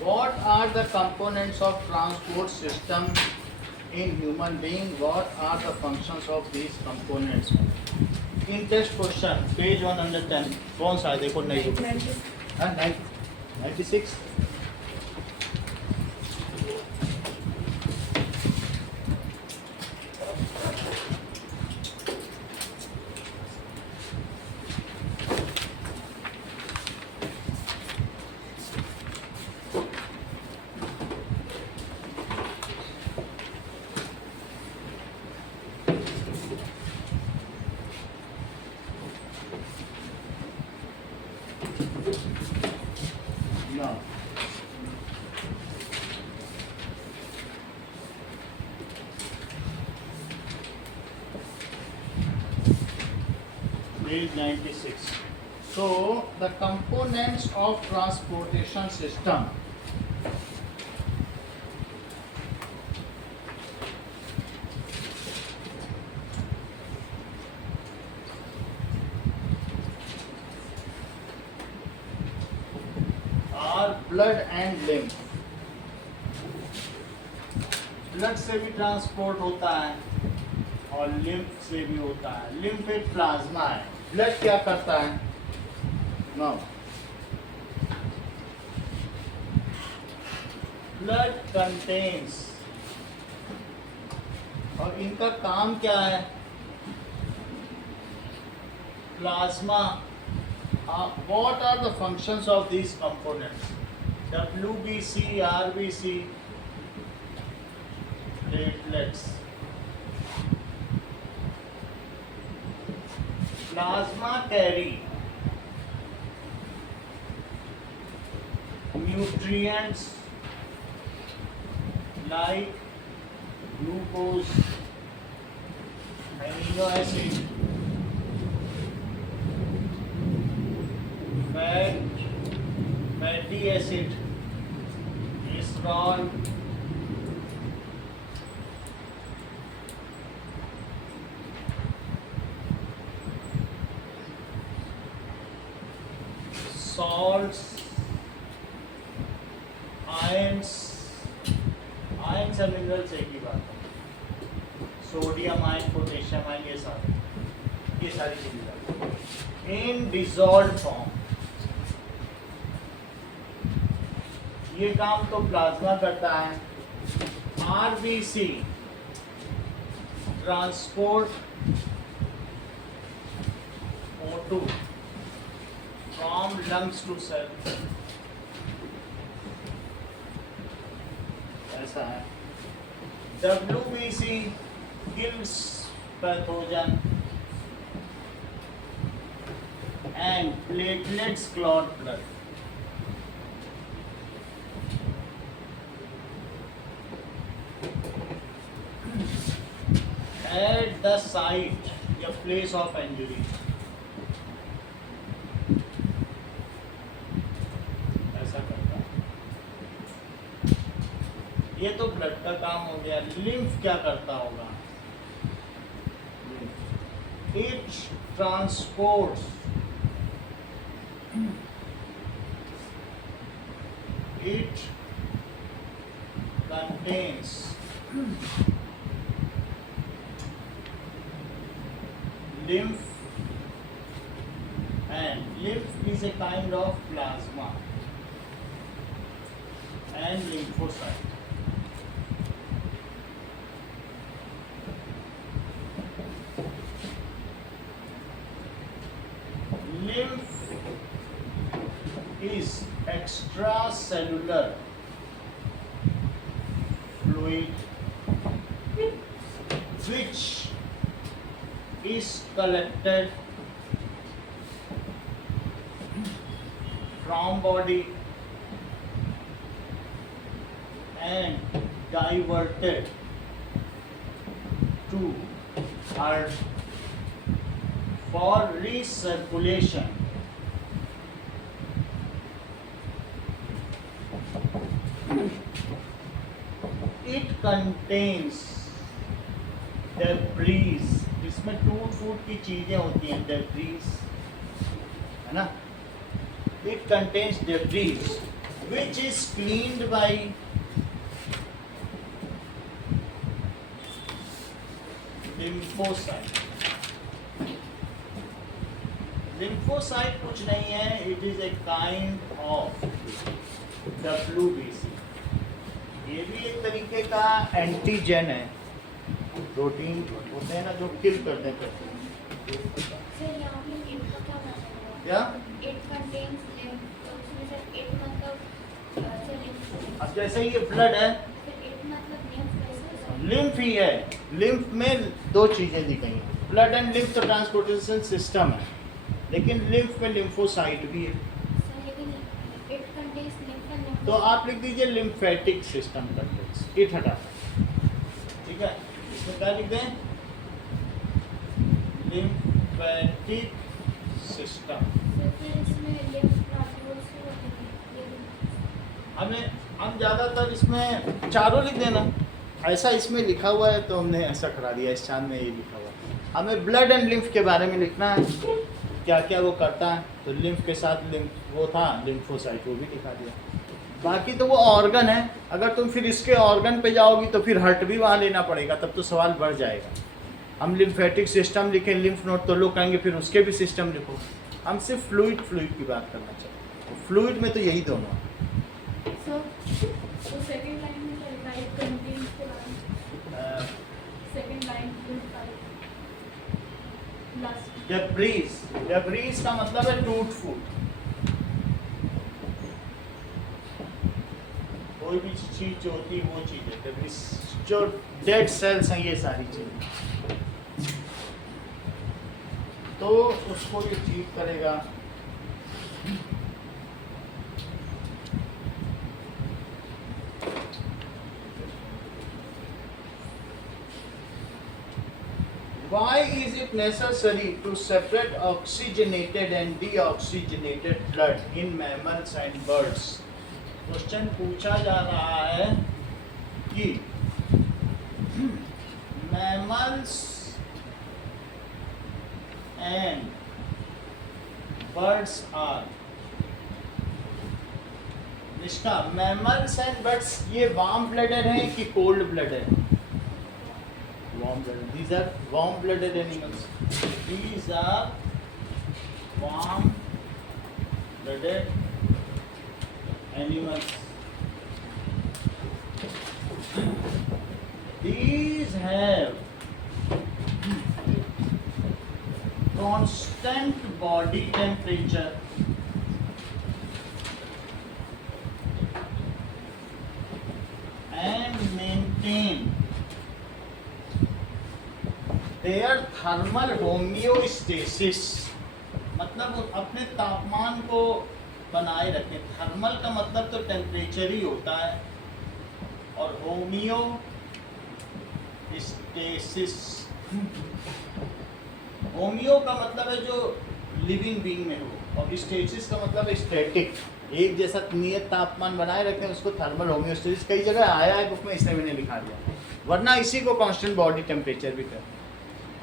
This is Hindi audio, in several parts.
What are the components of transport system in human being? What are the functions of these components? In test question, page 110. कौन सा है देखो नहीं हाँ 96. No. Page 96. So the components of transportation system. Are blood and lymph. Blood से भी ट्रांसपोर्ट होता है और लिम्फ से भी होता है. लिम्फ एक प्लाज्मा है. ब्लड क्या करता है? नो. Blood contains. और इनका काम क्या है? Plasma. What are the functions of these components? WBC, RBC, platelets. Plasma carry nutrients like glucose, amino acid, fat, fatty acid, cholesterol, salts, ions. Ions और मिनरल्स एक ही बात है. सोडियम आयन, पोटेशियम आयन, ये सारी चीजें इन डिसॉल्व फॉर्म. ये काम तो प्लाज्मा करता है. RBC transport O2 from lungs to cell. ऐसा है. WBC kills pathogen and platelets clot blood. At the site या place of injury. ऐसा करता है. ये तो ब्लड का काम हो गया. लिम्फ क्या करता होगा? It transports it contains lymph, and lymph is a kind of plasma and lymphocyte. Lymph is extracellular fluid which is collected from body and diverted to heart for recirculation. It contains debris. इसमें टूट फूट की चीजें होती हैं. debris है ना. It contains debris which is cleaned by lymphocyte. Lymphocyte कुछ नहीं है, it is a kind of WBC. ये भी एक तरीके का एंटीजन है, प्रोटीन होते हैं ना जो किल करते हैं सर यहाँ पे इन का क्या मतलब है? क्या? It contains lymph, तो उसमें सर it मतलब सर lymph, अब जैसे ये ब्लड है, फिर it मतलब lymph कैसे हो सकता है? लिम्फ ही है। लिम्फ में दो चीजें दी गई हैं, ब्लड एंड लिम्फ तो ट्रांसपोर्टेशन सिस्टम है, लेकिन लिम्फ में लिम्फोसाइट भी है। सर लेकिन it contains lymph and lymph. तो आप लिख दीजिए लिम्फेटिक सिस्टम कंटेंट्स, इट हटा, ठीक है। इसमें क्या लिख दें? Lymphatic system. सर फिर इसमें lymph nodules भी होते हैं, ये हम ज़्यादातर इसमें चारों लिख देना, ऐसा इसमें लिखा हुआ है तो हमने ऐसा करा दिया, इस चांद में ये लिखा हुआ है। हमें ब्लड एंड लिम्फ के बारे में लिखना है, क्या क्या वो करता है, तो लिम्फ के साथ लिम्फ वो था लिम्फोसाइट, वो भी लिखा दिया। बाकी तो वो ऑर्गन है, अगर तुम फिर इसके ऑर्गन पे जाओगी तो फिर हर्ट भी वहाँ लेना पड़ेगा, तब तो सवाल बढ़ जाएगा। हम लिम्फेटिक सिस्टम लिखें, लिम्फ नोड, तो लोग कहेंगे फिर उसके भी सिस्टम लिखो। हम सिर्फ फ्लूइड की बात करना चाहते हैं, फ्लूइड में तो यही दोनों है। So second line में क्या लिखा है? It contains के बाद second line will five last. Debris का मतलब है टूट फूट, कोई भी चीज जो होती है वो चीज है डेब्रीज, जो डेड सेल्स हैं ये सारी चीजें, तो उसको ये ठीक करेगा। Why is it necessary to separate oxygenated and deoxygenated blood in mammals and birds? Question पूछा जा रहा है कि mammals and birds are, निष्ठा, mammals and birds ये वार्म ब्लडेड है कि cold blooded? Warm blooded. These are warm blooded animals. These are warm blooded animals. These have constant body temperature and maintain their thermal homeostasis, मतलब वो अपने तापमान को बनाए रखें। थर्मल का मतलब तो टेम्परेचर ही होता है, और होमियोस्टेसिस, होमियो का मतलब है जो लिविंग बीइंग में हो, और स्टेसिस का मतलब है स्टैटिक, एक जैसा नियत तापमान बनाए रखें, उसको थर्मल होमियोस्टेसिस। कई जगह आया है बुक में, इसलिए मैंने लिखा दिया, वरना इसी को कांस्टेंट बॉडी टेम्परेचर भी कहते हैं।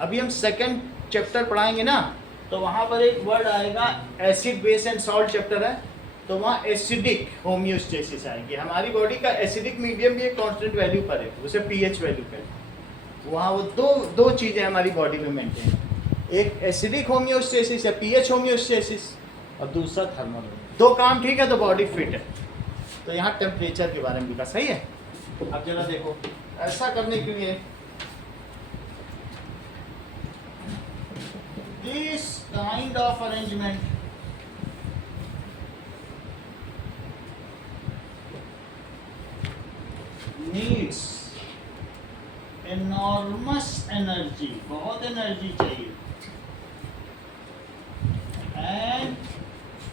अभी हम सेकंड चैप्टर पढ़ाएंगे ना, तो वहाँ पर एक वर्ड आएगा, acid base and salt chapter है, तो वहाँ एसिडिक होमियोस्टेसिस आएगी। हमारी बॉडी का एसिडिक मीडियम भी एक कांस्टेंट वैल्यू पर है, उसे पीएच वैल्यू कहते हैं। वहाँ वो दो चीज़ें हमारी बॉडी में मेंटेन है, एक एसिडिक होमियोस्टेसिस या पीएच होमियोस्टेसिस, और दूसरा थर्मल। दो काम ठीक है तो बॉडी फिट है। तो यहाँ टेम्परेचर के बारे में लिखा, सही है। अब जरा देखो, ऐसा करने के लिए this kind of arrangement needs enormous energy, बहुत एनर्जी चाहिए, and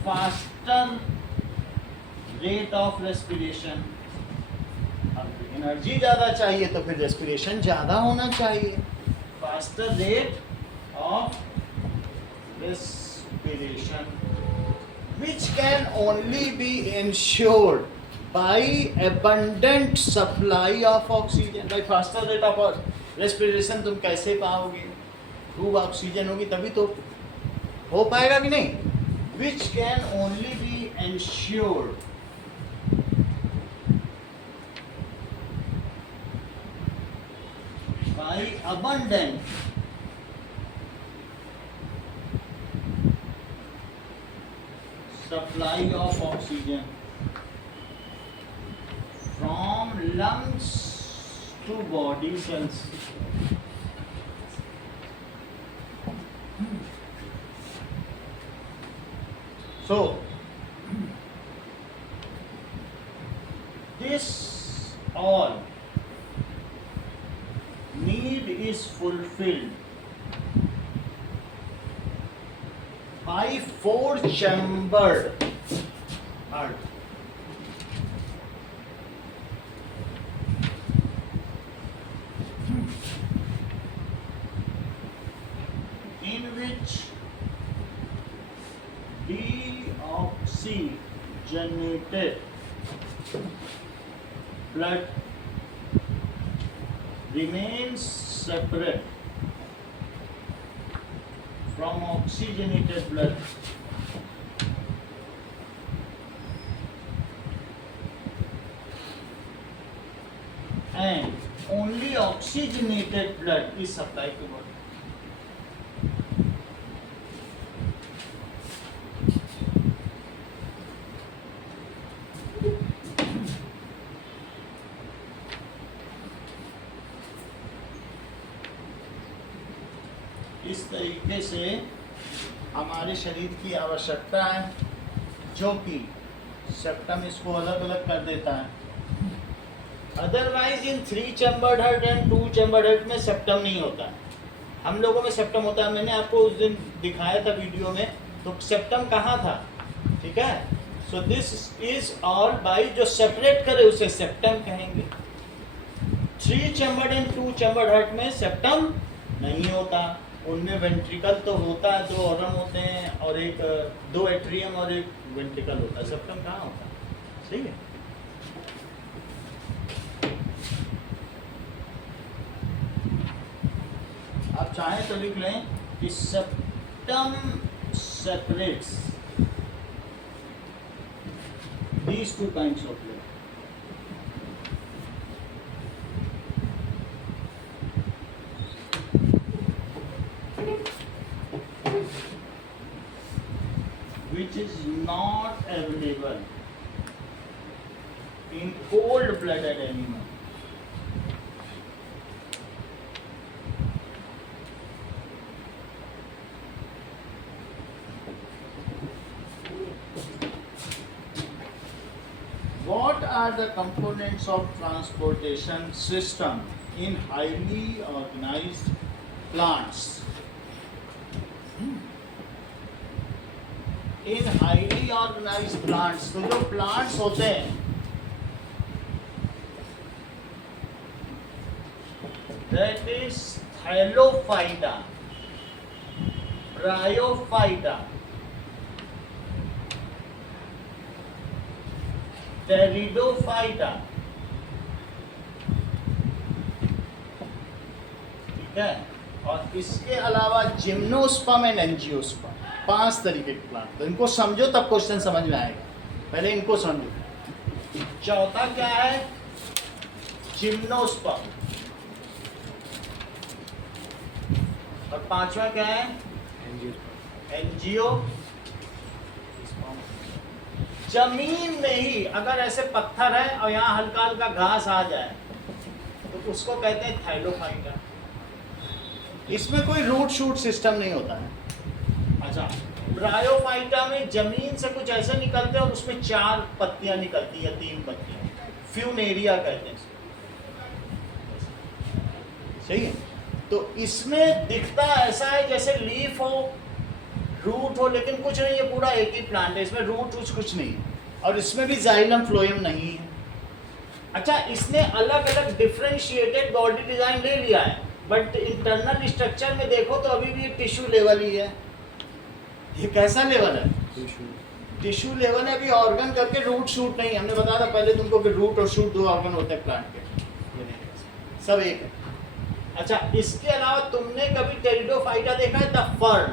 faster rate of respiration। अब एनर्जी ज़्यादा चाहिए तो फिर रेस्पिरेशन ज़्यादा होना चाहिए, faster rate of respiration, which can only be ensured by abundant supply of oxygen। by faster rate of respiration तुम कैसे पाओगे? खूब ऑक्सीजन होगी तभी तो हो पाएगा कि नहीं? which can only be ensured abundant supply of oxygen from lungs to body cells. So this all need is fulfilled by four-chambered heart. In which deoxygenated blood remains separate from oxygenated blood and only oxygenated blood is supplied to body. इस तरीके से हमारे शरीर की आवश्यकता है, जो कि सेप्टम इसको अलग अलग कर देता है. Otherwise in 3 chambered heart and 2 chambered heart में सेप्टम नहीं होता है. हम लोगों में सेप्टम होता है. मैंने आपको उस दिन दिखाया था वीडियो में, तो सेप्टम कहाँ था, ठीक है. So this is all by, जो सेपरेट करे उसे सेप्टम कहेंगे. 3 चैम्बर्ड एंड 2 चैम्बर्ड हार्ट में सेप्टम नहीं होता. उनमें वेंट्रिकल तो होता है, 2 ऑर्गन होते हैं और 2 एट्रियम और 1 वेंट्रिकल होता है. सेप्टम कहाँ होता है, सही है. आप चाहें तो लिख लें कि septum separates these 2 kinds of blood. Which is not available in cold-blooded animal. What are the components of transportation system in highly organized plants? In highly organized plants, तो जो plants होते हैं, that is Thallophyta, Bryophyta, Pteridophyta, ठीक है. और इसके अलावा जिम्नोस्पर्म एंड एंजियोस्पर्म, 5 तरीके के प्लांट. तो इनको समझो तब क्वेश्चन समझ में आएगा. पहले इनको समझो. चौथा क्या है, जिम्नोस्पर्म. और 5वां क्या है, एंजियो. जमीन में ही अगर ऐसे पत्थर है और यहाँ हल्का हल्का घास आ जाए तो उसको कहते हैं थाइलोफाइटा. इसमें कोई रूट शूट सिस्टम नहीं होता है. अच्छा, ब्रायोफाइटा में जमीन से कुछ ऐसे निकलते हैं और उसमें 4 पत्तियां निकलती है, 3 पत्तियां, फ्यूनेरिया कहते हैं. सही है. तो इसमें दिखता ऐसा है जैसे लीफ हो, रूट हो, लेकिन कुछ नहीं है. पूरा एक ही प्लांट है, इसमें रूट कुछ नहीं है. और इसमें भी जाइलम फ्लोएम नहीं है. अच्छा, इसने अलग अलग डिफरेंशिएटेड बॉडी डिजाइन ले लिया है, बट इंटरनल स्ट्रक्चर में देखो तो अभी भी टिश्यू लेवल ही है. ये कैसा लेवल है, टिश्यू लेवल है. अभी ऑर्गन करके रूट शूट नहीं. हमने बताया था पहले तुमको कि रूट और शूट 2 ऑर्गन होते हैं प्लांट के, सब एक है. अच्छा, इसके अलावा तुमने कभी टेरिडोफाइटा देखा है, द फर्न,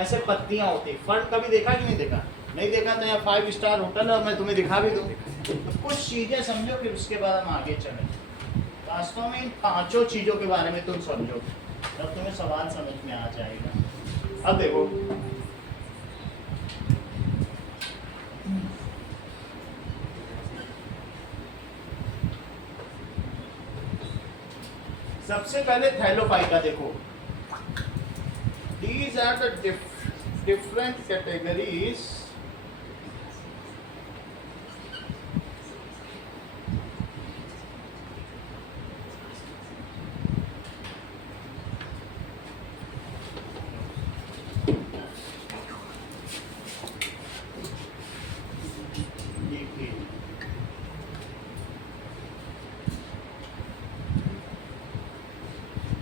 ऐसे पत्तियां होती. फर्न कभी देखा कि नहीं देखा? नहीं देखा तो यहाँ 5 स्टार होटल है, मैं तुम्हें दिखा भी दूँ. तो कुछ चीजें समझो, फिर उसके बाद हम आगे चलें. तो वास्तव में इन पांचों चीजों के बारे में तुम समझो, तब तुम्हें सवाल समझ में आ जाएगा। अब देखो, सबसे पहले थैलोफाइटा देखो। These are the different categories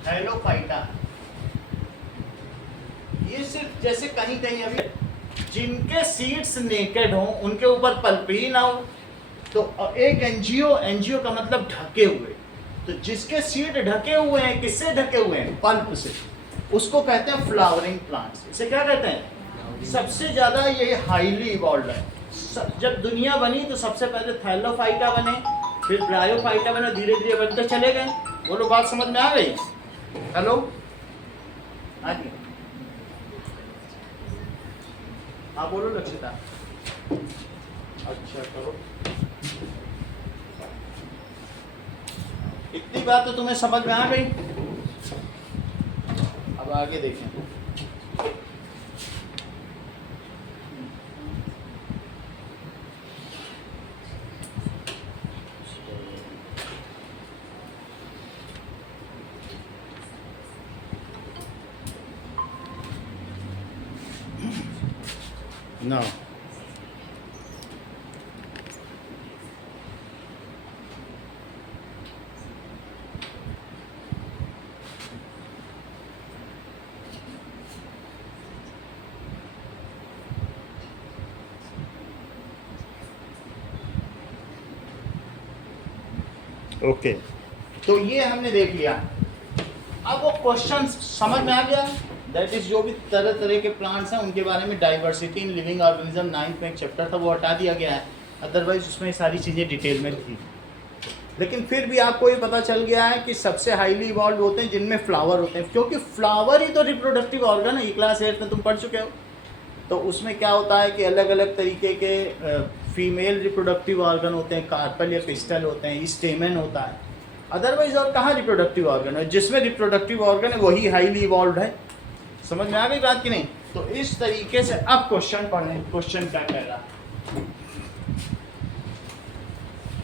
Thallophyta. ये सिर्फ जैसे कहीं कहीं अभी जिनके सीड्स नेकेड हों उनके ऊपर पल्प ही ना हो, तो एक एंजियो का मतलब ढके हुए, तो जिसके सीड ढके हुए हैं, किससे ढके हुए हैं? पल्प से, उसको कहते हैं फ्लावरिंग प्लांट्स। इसे क्या कहते हैं? सबसे ज्यादा ये हाईली इवॉल्व है। जब दुनिया बनी तो सबसे पहले थैलोफाइटा बने, फिर ब्रायोफाइटा बने, धीरे धीरे बनते चले गए। बोलो, बात समझ में आ गई? हेलो, आगे हाँ बोलो लक्षिता। अच्छा करो, इतनी बात तो तुम्हें समझ में आ गई। अब आगे देखें। No. ओके, तो ये हमने देख लिया। अब वो क्वेश्चन समझ में आ गया। दैट इज जो भी तरह तरह के प्लांट्स हैं उनके बारे में, diversity in living organism 9th में एक चैप्टर था, वो हटा दिया गया है। अदरवाइज उसमें सारी चीज़ें डिटेल में थी, लेकिन फिर भी आपको ये पता चल गया है कि सबसे हाईली इवॉल्व होते हैं जिनमें फ्लावर होते हैं, क्योंकि फ्लावर ही तो रिप्रोडक्टिव ऑर्गन है। ये क्लास 8 में तुम पढ़ चुके हो। तो उसमें क्या होता है कि अलग अलग तरीके के फीमेल रिप्रोडक्टिव ऑर्गन होते हैं, कार्पल या पिस्टल होते हैं, स्टेमन होता है। अदरवाइज और कहाँ रिप्रोडक्टिव ऑर्गन है? जिसमें रिप्रोडक्टिव ऑर्गन है वही हाईली इवॉल्व है। समझ में आ गई बात कि नहीं? तो इस तरीके से अब क्वेश्चन पढ़ें। क्वेश्चन क्या कह रहा है?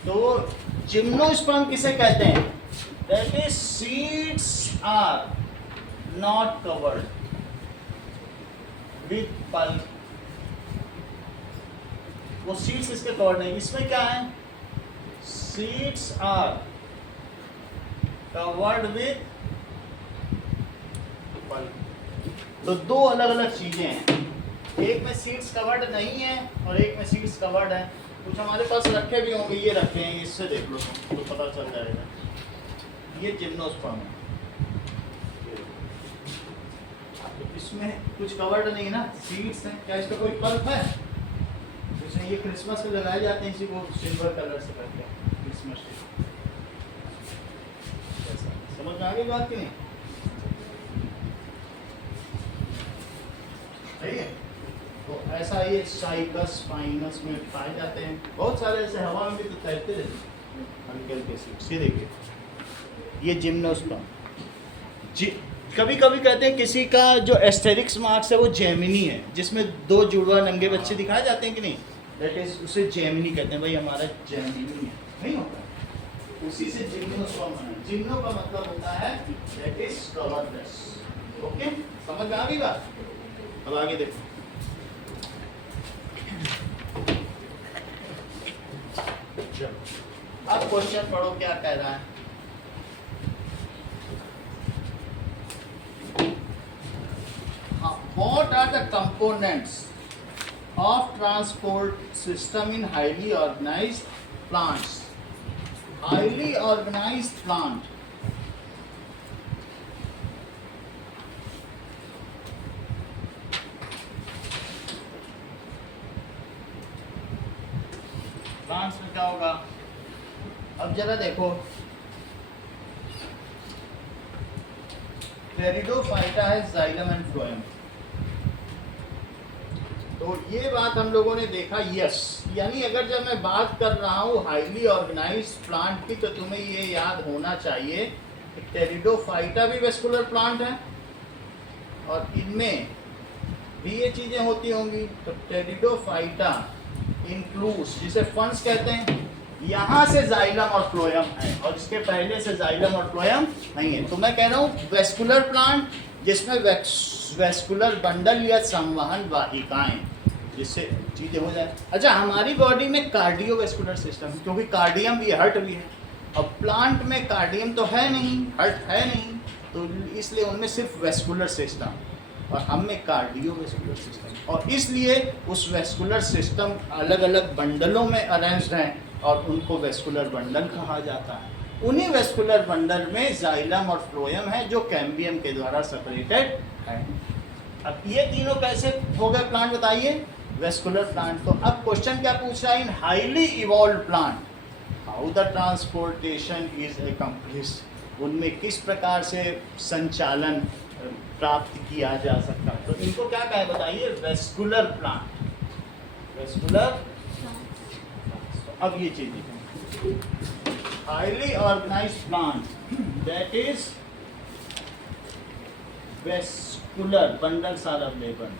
तो जिम्नोस्पर्म किसे कहते हैं? That is seeds are not covered with pulp. वो सीड्स इसके कवर्ड नहीं। इसमें क्या है? Seeds are covered with pulp. तो दो अलग अलग चीजें हैं, एक में सीड्स कवर्ड नहीं है और एक में सीड्स कवर्ड है। कुछ हमारे पास रखे भी होंगे, ये रखे हैं, इससे देख लो तो पता चल जाएगा। ये जिम्नोस्पर्म है, इसमें कुछ कवर्ड नहीं ना, सीड्स हैं। क्या इसका कोई पल्प है? इसमें ये क्रिसमस में लगाए जाते हैं, इसी को सिल्वर कलर से करके क्रिसमस ट्री। समझ में आ गई बात कि नहीं? सही है। तो ऐसा ये साइकस स्पाइनस में पाए जाते हैं। बहुत सारे ऐसे हवा में भी तो तैरते रहते हैं हल्के हल्के सीड्स। ये देखिए, ये जिम्नोस्पर्म। कभी कभी कहते हैं किसी का जो एस्टेरिक्स मार्क्स है वो जेमिनी है, जिसमें दो जुड़वा नंगे बच्चे दिखाए जाते हैं कि नहीं, दैट इज उसे जेमिनी कहते हैं। भाई हमारा जेमिनी है, नहीं होता, उसी से जिम्नोस्पर्म बना। जिम्नो का मतलब होता है दैट इज कवर्डलेस। ओके, समझ में आ गई बात? अब आगे देखो। अब क्वेश्चन पढ़ो क्या कह रहा है। What are the components of transport system in highly organized plants? Highly organized plant. Plants में क्या होगा? अब जरा देखो, टेरिडोफाइटा है जाइलम एंड फ्लोएम। तो ये बात हम लोगों ने देखा, यस। यानी अगर जब मैं बात कर रहा हूँ हाईली ऑर्गेनाइज्ड प्लांट की, तो तुम्हें ये याद होना चाहिए कि टेरिडोफाइटा भी वेस्कुलर प्लांट है और इनमें भी ये चीजें होती होंगी। तो टेरिडोफाइटा इंक्लूड्स, जिसे फंड्स कहते हैं, यहाँ से जाइलम और फ्लोएम है और इसके पहले से जाइलम और फ्लोएम नहीं है। तो मैं कह रहा हूँ वेस्कुलर प्लांट जिसमें वेस्कुलर बंडल या संवहन वाहिकाएं, जिससे चीजें हो जाए। अच्छा, हमारी बॉडी में कार्डियोवेस्कुलर सिस्टम, क्योंकि कार्डियम भी हार्ट भी है, अब प्लांट में कार्डियम तो है नहीं, हार्ट है नहीं, तो इसलिए उनमें सिर्फ वेस्कुलर सिस्टम और हम में कार्डियोवेस्कुलर सिस्टम, और इसलिए उस वेस्कुलर सिस्टम अलग अलग बंडलों में अरेंज्ड हैं और उनको वेस्कुलर बंडल कहा जाता है। उन्हीं वेस्कुलर बंडल में जाइलम और फ्लोएम है जो कैम्बियम के द्वारा सेपरेटेड है। अब ये तीनों कैसे हो गए प्लांट बताइए, वेस्कुलर प्लांट। तो अब क्वेश्चन क्या पूछ रहा है, इन highly evolve plant how the transportation is accomplished, उनमें किस प्रकार से संचालन प्राप्त किया जा सकता है। तो इनको क्या कहे बताइए, वेस्कुलर प्लांट, वेस्कुलर। अब ये चीज highly organised plant that is vascular bundles are available.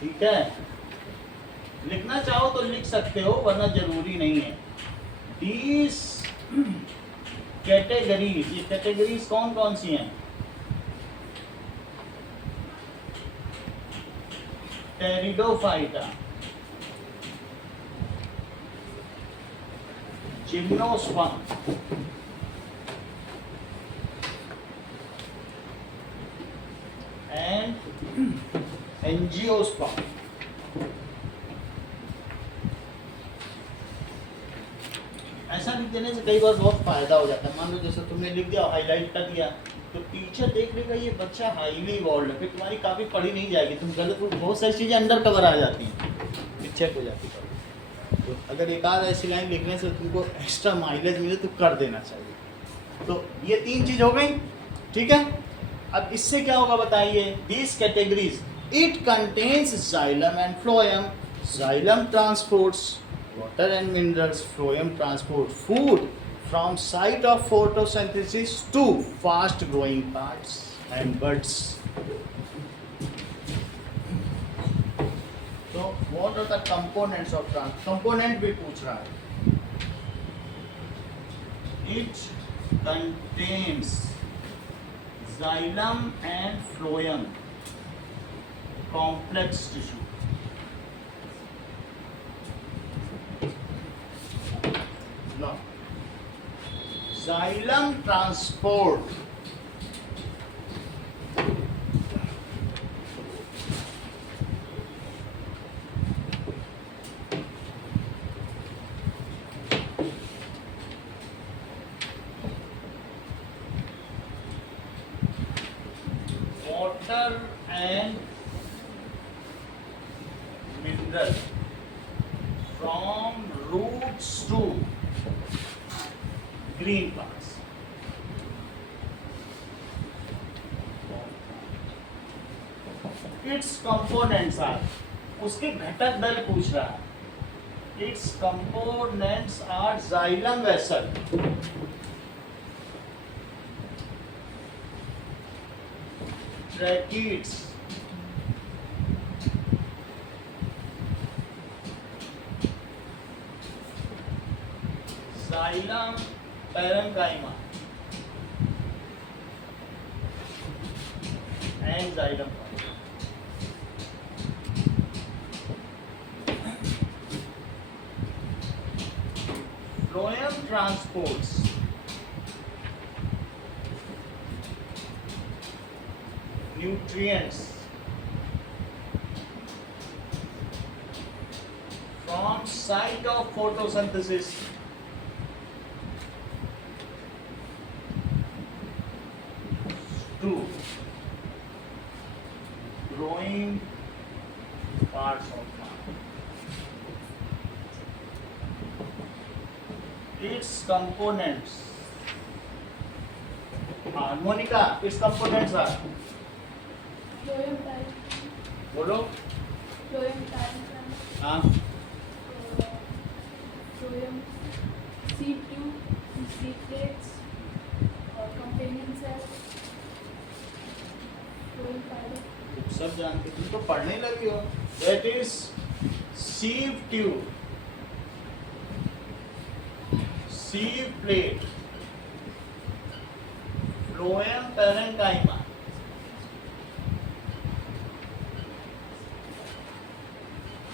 ठीक है, लिखना चाहो तो लिख सकते हो, वरना जरूरी नहीं है। these कैटेगरीज, ये कैटेगरीज कौन कौन सी हैं, टेरिडोफाइटा, जिम्नोस्पर्म, एंड एंजियोस्पर्म। ऐसा लिख देने से कई बार बहुत फायदा हो जाता है। मान लो जैसे तुमने लिख दिया, हाईलाइट कर दिया, तो टीचर देख लेगा ये बच्चा हाईली इवॉल्व है, फिर तुम्हारी काफी पढ़ी नहीं जाएगी, तुम गलत, बहुत सारी चीजें अंडर कवर आ जाती हैं, चेक हो जाती है। तो अगर एक आध ऐसी लाइन लिखने से तुमको एक्स्ट्रा माइलेज मिले तो कर देना चाहिए। तो ये तीन चीज हो गई, ठीक है। अब इससे क्या होगा बताइए, these categories it contains xylem and phloem. Xylem transports water and minerals, phloem transport food from site of photosynthesis to fast growing plants and buds. So what are the components of component भी पूछ रहा है। It contains xylem and phloem complex tissue. No. Xylem transport water and mineral from roots to green parts. Its components are, उसके घटक दल पूछ रहा है। Its components are xylem vessel, tracheids, xylem parenchyma and xylem. Phloem transports nutrients from site of photosynthesis to growing main parts of plant. Its components. Monica, its components are. Phloem, diaphragm, बोलो. phloem, diaphragm, हाँ. phloem, seed tube, seed plates, companion cells, phloem fiber. तुम सब जानते, तुम तो पढ़ने लगी हो. That is sieve tube, sieve plate, phloem parenchyma,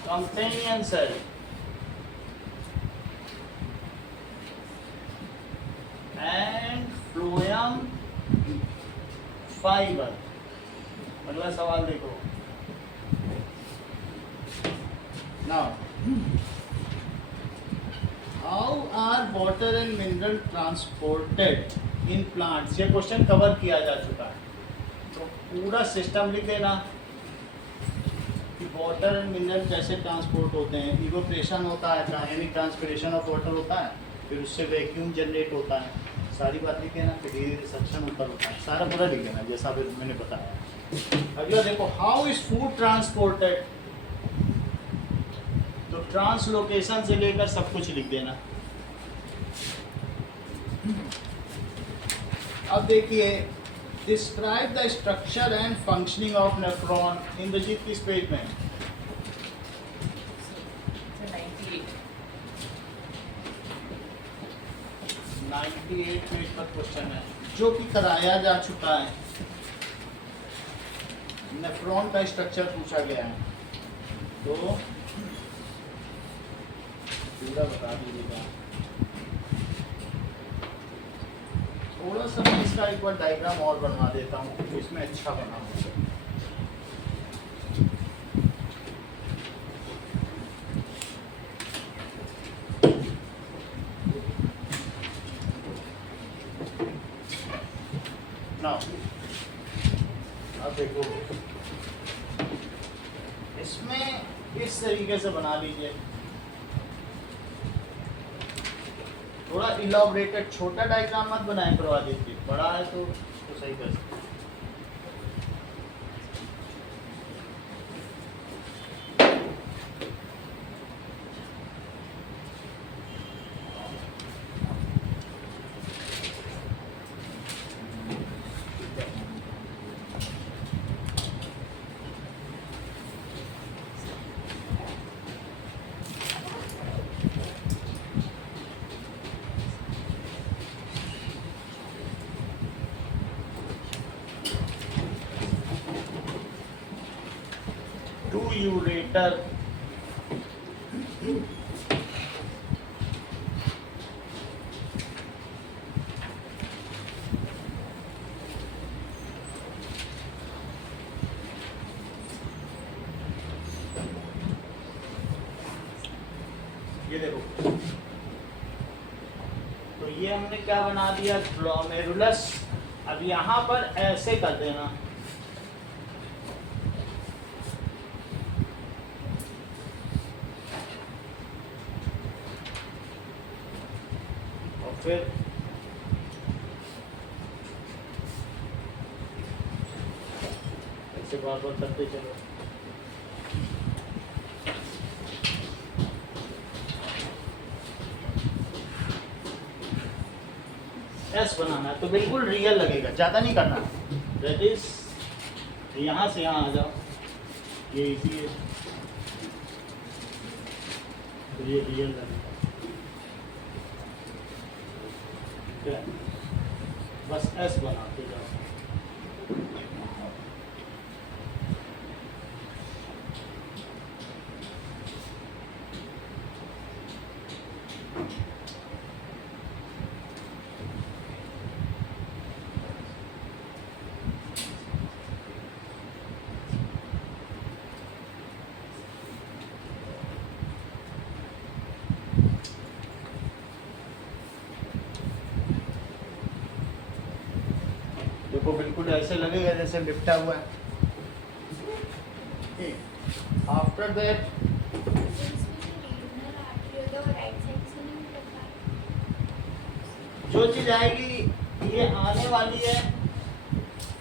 companion cell, and phloem fiber. अगला सवाल देखो. Now, how are water and mineral transported in plants? ये क्वेश्चन कवर किया जा चुका है, तो पूरा सिस्टम लिख देना कि वाटर एंड मिनरल कैसे ट्रांसपोर्ट होते हैं. इवोपरेशन होता है, यानी ट्रांसपिरेशन ऑफ वाटर होता है, फिर उससे वैक्यूम जनरेट होता है. सारी बात लिख देना, फिर रिसप्शन ऊपर होता है. सारा पूरा लिख देना जैसा भी मैंने बताया. अगला देखो, हाउ इज फूड ट्रांसपोर्टेड. तो ट्रांसलोकेशन से लेकर सब कुछ लिख देना. अब देखिए, describe the structure and functioning of nephron. Indrajit किस पेज में? 98 पेज पर क्वेश्चन है जो कि कराया जा चुका है. नेफ्रॉन का स्ट्रक्चर पूछा गया है, तो पूरा बता दीजिएगा. थोड़ा सा मैं इसका एक बार डायग्राम और बनवा देता हूँ, इसमें अच्छा बना होगा. Now, अब देखो, इसमें इस तरीके से बना लीजिए. थोड़ा इलॉबरेटेड, छोटा डायग्राम मत बनाए करवा दीजिए, बड़ा है तो सही कर सकते. ureter. ये देखो, तो ये हमने क्या बना दिया, ग्लोमेरुलस. अब यहाँ पर ऐसे कर देना, और फिर ऐसे बार बार करते चलो. एस बनाना है तो बिल्कुल रियल लगेगा, ज़्यादा नहीं करना. दैट इज यहाँ से यहाँ आ जाओ, ये इजी है, तो ये रियल लगेगा. ठीक है, बस एस बनाते जाओ. देखो बिल्कुल ऐसे लगेगा जैसे लिपटा हुआ है. Okay. After that, इसमें जो रीजनल आर्टरी होगा वो राइट साइड से नहीं निकलता। जो चीज आएगी ये आने वाली है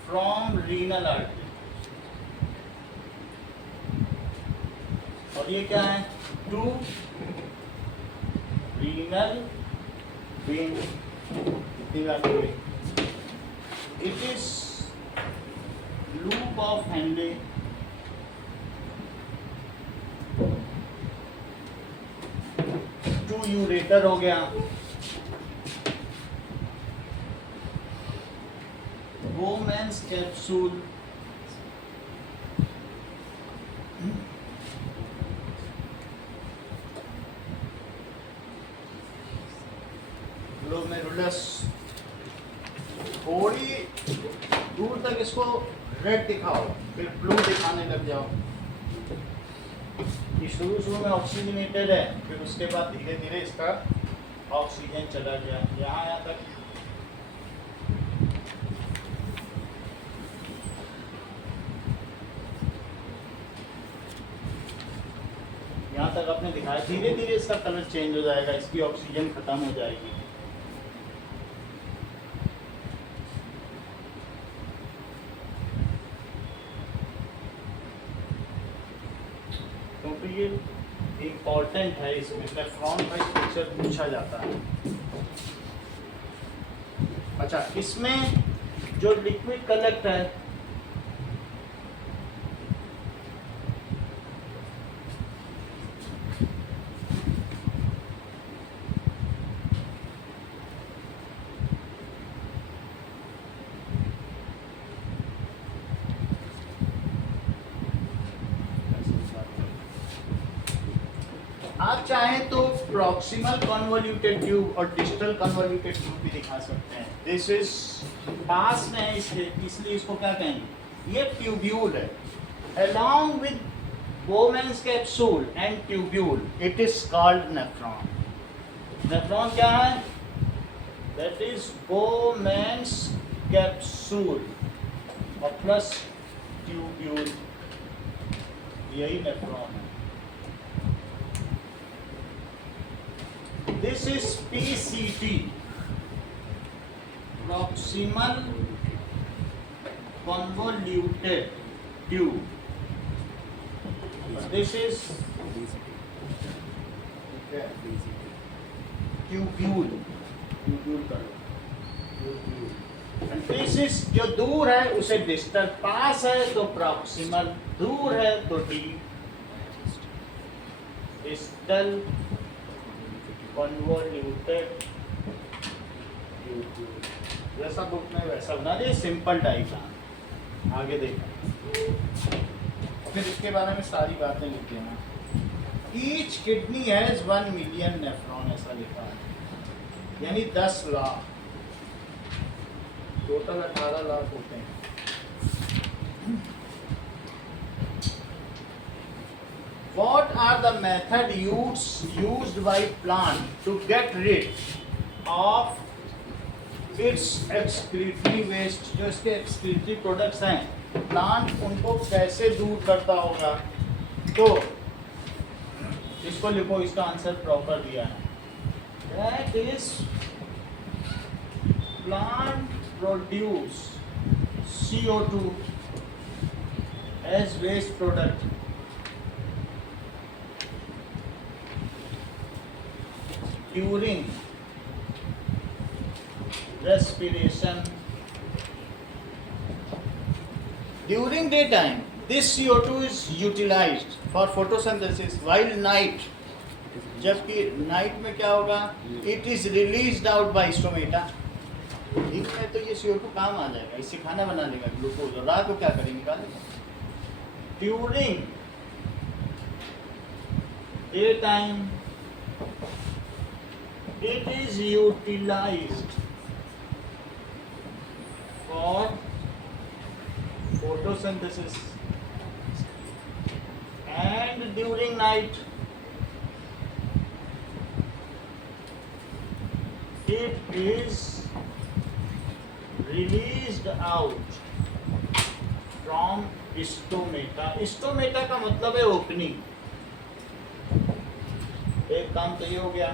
फ्रॉम रीनल आर्टरी, और ये क्या है, टू रीनल वेन, इतनी बात हुई। It is loop of Henle to ureter हो गया, Bowman's capsule, ग्लोमेरुलस, थोड़ी दूर तक इसको रेड दिखाओ, फिर ब्लू दिखाने लग जाओ। ये शुरू में ऑक्सीजनेटेड है, फिर उसके बाद धीरे धीरे इसका ऑक्सीजन चला गया यहाँ तक। यहाँ तक आपने दिखाया, धीरे धीरे इसका कलर चेंज हो जाएगा, इसकी ऑक्सीजन खत्म हो जाएगी। क्योंकि ये इम्पोर्टेंट है, इसमें नेफ्रॉन का स्ट्रक्चर पूछा जाता है। अच्छा, इसमें जो लिक्विड कलेक्ट है आप चाहें तो प्रॉक्सिमल कन्वोल्यूटेड ट्यूब और डिस्टल कन्वोल्यूटेड ट्यूब भी दिखा सकते हैं। दिस इज पास में है इसलिए इसको क्या कहेंगे, ये ट्यूब्यूल है। along with Bowman's capsule and tubule, it is called nephron. Nephron क्या है? That is Bowman's capsule और प्लस tubule, यही नेफ्रॉन है। This is PCT, proximal convoluted tube. This is tubule, tubule का tubule. And this is जो दूर है उसे distal, पास है तो proximal, दूर है तो deep, distal convoluted tubule. जैसा बुक में वैसा बना दिए, सिंपल डायग्राम। आगे देखा, फिर इसके बारे में सारी बातें लिख देना। Each kidney has 1 million nephron, ऐसा लिखा है, यानी 10 लाख, टोटल 18 लाख होते हैं। What are the method used by plant to get rid of its excretory waste? जो इसके excretory products हैं, प्लांट उनको कैसे दूर करता होगा? तो इसको लिखो, इसका आंसर प्रॉपर दिया है। That is, plant produce CO2 as waste product during respiration. During daytime, this CO2 is utilized for photosynthesis, while night, जबकि नाइट में क्या होगा, it is released out by stomata. दिन में तो ये CO2 काम आ जाएगा, इससे खाना बना लेगा ग्लूकोज, और रात को क्या करेंगे, निकालेंगे। During daytime, it is utilized for photosynthesis, and during night it is released out from stomata. Stomata का मतलब है ओपनिंग। एक काम तो ये हो गया।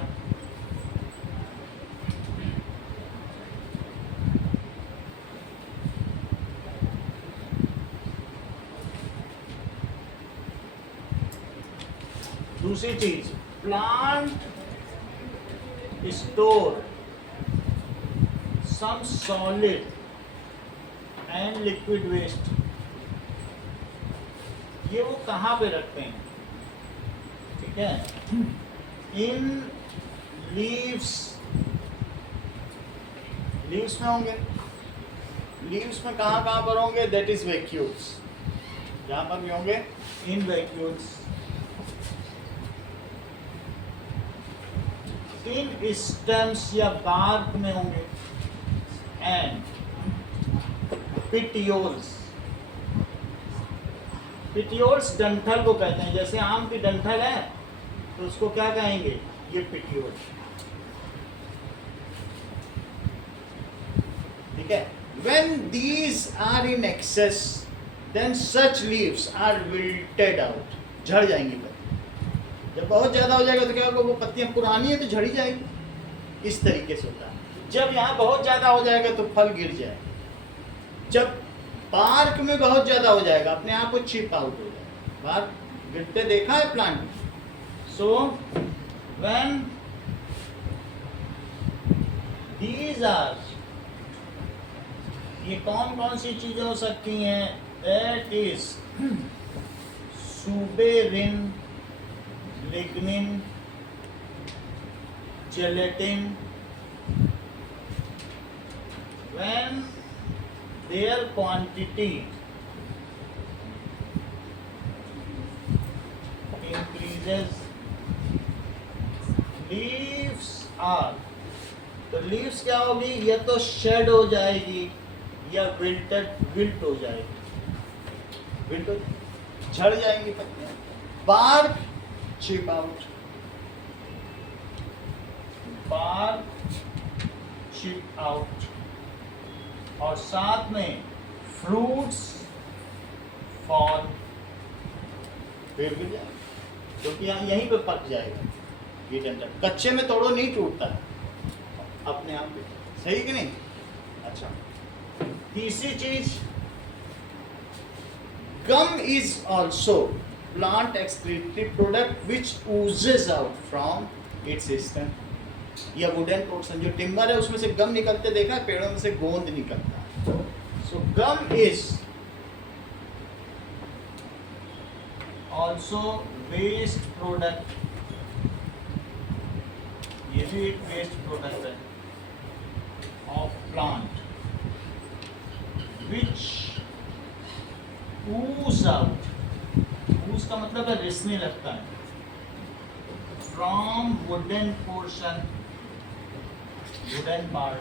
दूसरी चीज, plant store some solid and liquid waste. ये वो कहाँ पे रखते हैं, ठीक है, इन लीव्स। लीव्स में होंगे। लीव्स में कहाँ कहाँ पर होंगे, दैट इज वैक्यूल्स। जहाँ पर भी होंगे इन वैक्यूल्स। इन स्टेम्स या बार्क में होंगे। And petioles. पिटियोल्स डंठल को कहते हैं। जैसे आम की डंठल है तो उसको क्या कहेंगे, ये पिटियोल। ठीक है। When these are in excess, then such leaves are wilted out. झड़ जाएंगी पत्तियां। जब बहुत ज्यादा हो जाएगा तो क्या होगा, वो पत्तियां पुरानी है तो झड़ी जाएगी। इस तरीके से होता है। जब यहाँ बहुत ज्यादा हो जाएगा तो फल गिर जाएगा। जब पार्क में बहुत ज्यादा हो जाएगा, अपने आप को चिप आउट हो जाएगा। बाहर गिरते देखा है plant. So when these are, ये कौन कौन सी चीजें हो सकती हैं, that is suberin, lignin, gelatin. When their quantity increases, leaves are, तो लीव्स क्या होगी, या तो शेड हो जाएगी या विल्ट हो जाएगी। विल्ट झड़ जाएंगी पत्तियां। Bark chip out, bark chip out. और साथ में फ्रूट्स फॉल, पेड़ गिर जाएगा क्योंकि यहाँ यहीं पे पक जाएगा ये डंठल। कच्चे में तोड़ो नहीं टूटता है अपने आप पे, सही कि नहीं। अच्छा, तीसरी चीज, gum is also plant excretory product which oozes out from its stem. या वुडन पोर्शन, जो टिम्बर है उसमें से गम निकलते देखा है, पेड़ों में से गोंद निकलता है। सो गम इज ऑल्सो वेस्ट प्रोडक्ट। ये भी एक वेस्ट प्रोडक्ट है of plant which ooze out, ooze का मतलब है रिसने लगता है, from wooden portion, wooden part।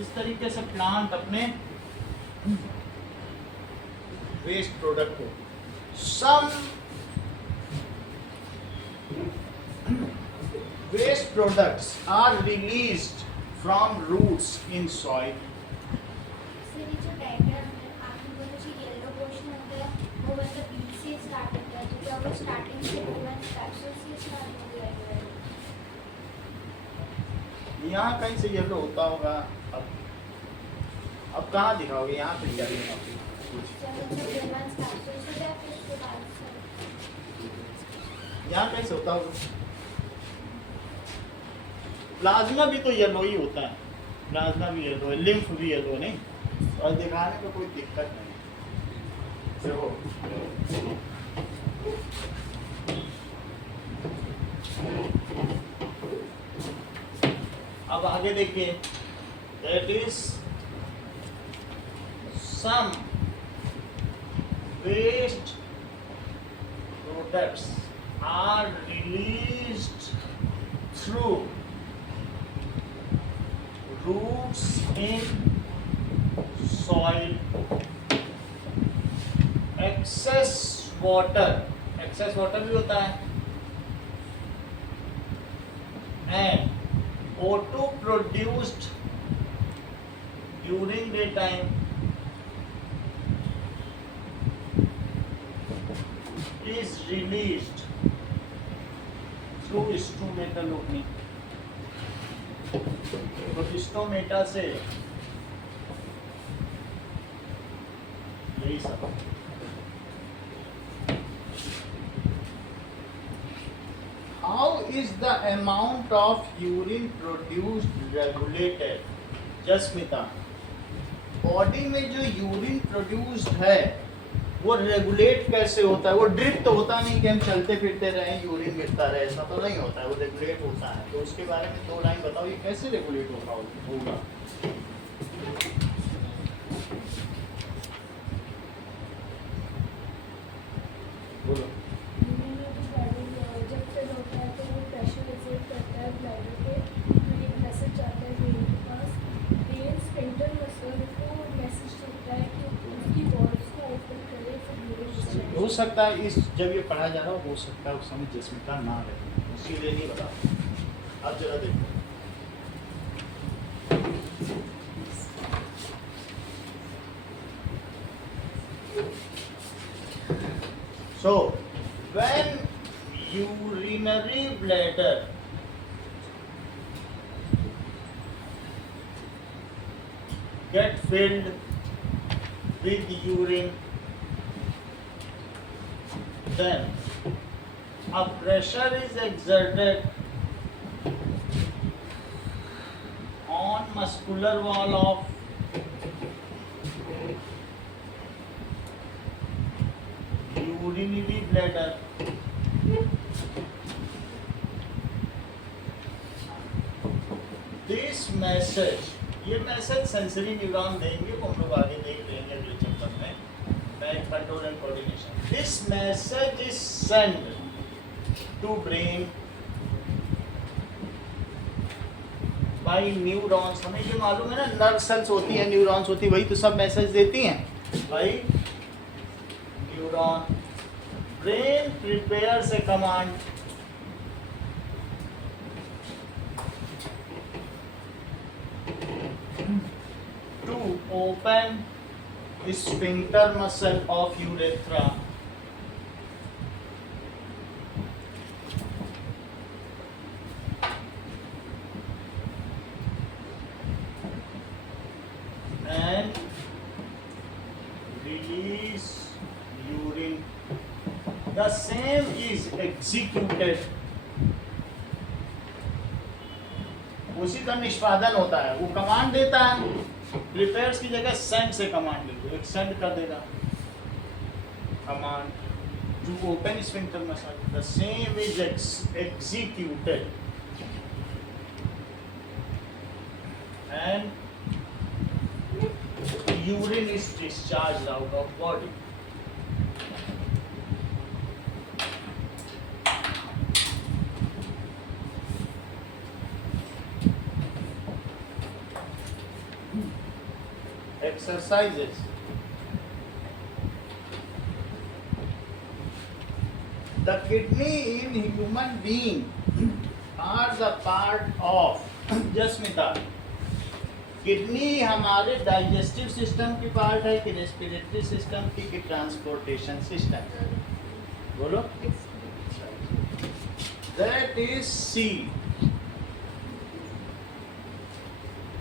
इस तरीके से प्लांट अपने वेस्ट प्रोडक्ट को, some waste products are released from roots in soil। Sir ये जो डायग्राम है, आपने बोला जो येलो पोर्शन होता है वो मतलब बीज से स्टार्ट होता है, तो क्या वो स्टार्टिंग से वुमेन कैप्सूल से स्टार्ट हो गया है? यहाँ कहीं से येलो होता होगा। अब कहाँ दिखाओगे, यहाँ पे क्या दिखाओगे? वुमेन कैप्सूल से या फिर उसके बाद से? यहाँ कैसे होता होगा? प्लाज्मा भी तो येलो ही होता है, प्लाज्मा भी येलो है, लिम्फ भी येलो, नहीं। और दिखाने में कोई दिक्कत नहीं। देखो अब आगे देखिए, that is some waste products are released through roots in soil। excess water भी होता है, and O2 produced during daytime is released through stomatal opening. तो स्टोमेटा से यही सब. How is the amount of urine produced regulated? Jasmita, body में जो यूरिन प्रोड्यूस्ड है वो रेगुलेट कैसे होता है? वो ड्रिप तो होता नहीं कि हम चलते फिरते रहे यूरिन गिरता रहे, ऐसा तो नहीं होता है, वो रेगुलेट होता है. तो उसके बारे में 2 लाइन बताओ, ये कैसे रेगुलेट होगा? बोलो. जब फिल होता है तो वो प्रेशर एक्सर्ट करता है ब्लैडर पे, तो एक मैसेज जाता है ब्रेन के पास. ब्रेन स्फिंक्टर मसल को मैसेज देता है कि उसकी वॉल्स को ओपन करे फिर यूरिन डिस्चार्ज. हो सकता है इस जब ये पढ़ा जा रहा हो सकता है उस समय जस्मिता ना रहे, इसीलिए नहीं बता. अब जरा देखो. So, when urinary bladder get filled with urine, then a pressure is exerted on muscular wall of urinary bladder. This message, ये मैसेज सेंसरी न्यूरॉन देंगे, वो हम लोग आगे देख लेंगे अगले चैप्टर में. Back control and coordination. This message is send to brain by neurons. हमें ये मालूम है ना, नर्व सेल्स होती हैं, न्यूरॉन्स होती है, वही तो सब मैसेज देती हैं भाई. Neuron. Brain prepares A command to open sphincter muscle of urethra. And release urine. The same is executed. उसी का निष्पादन होता है. वो कमांड देता है, प्रिपेयर्स की जगह सेंड से कमांड ले लो, एक सेंड कर देगा command to open sphincter muscle. The same is executed and urine is discharge out of body. Exercises. The kidney in human being are the part of. Jasmita, kidney हमारे डाइजेस्टिव सिस्टम की पार्ट है कि रेस्पिरेटरी सिस्टम की कि ट्रांसपोर्टेशन सिस्टम? बोलो. That is C.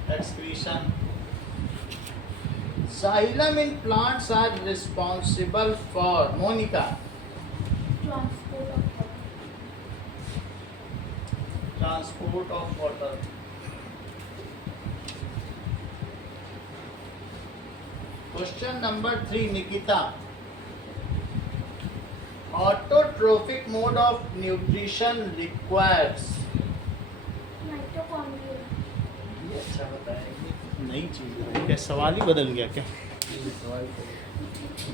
Excretion. Xylem in plants are responsible for. Monica. Transport of water. Transport of water. Question number 3, Nikita. Autotrophic mode of nutrition requires. Mitochondria. ये अच्छा बताया, नई चीज है क्या? सवाल ही बदल गया क्या?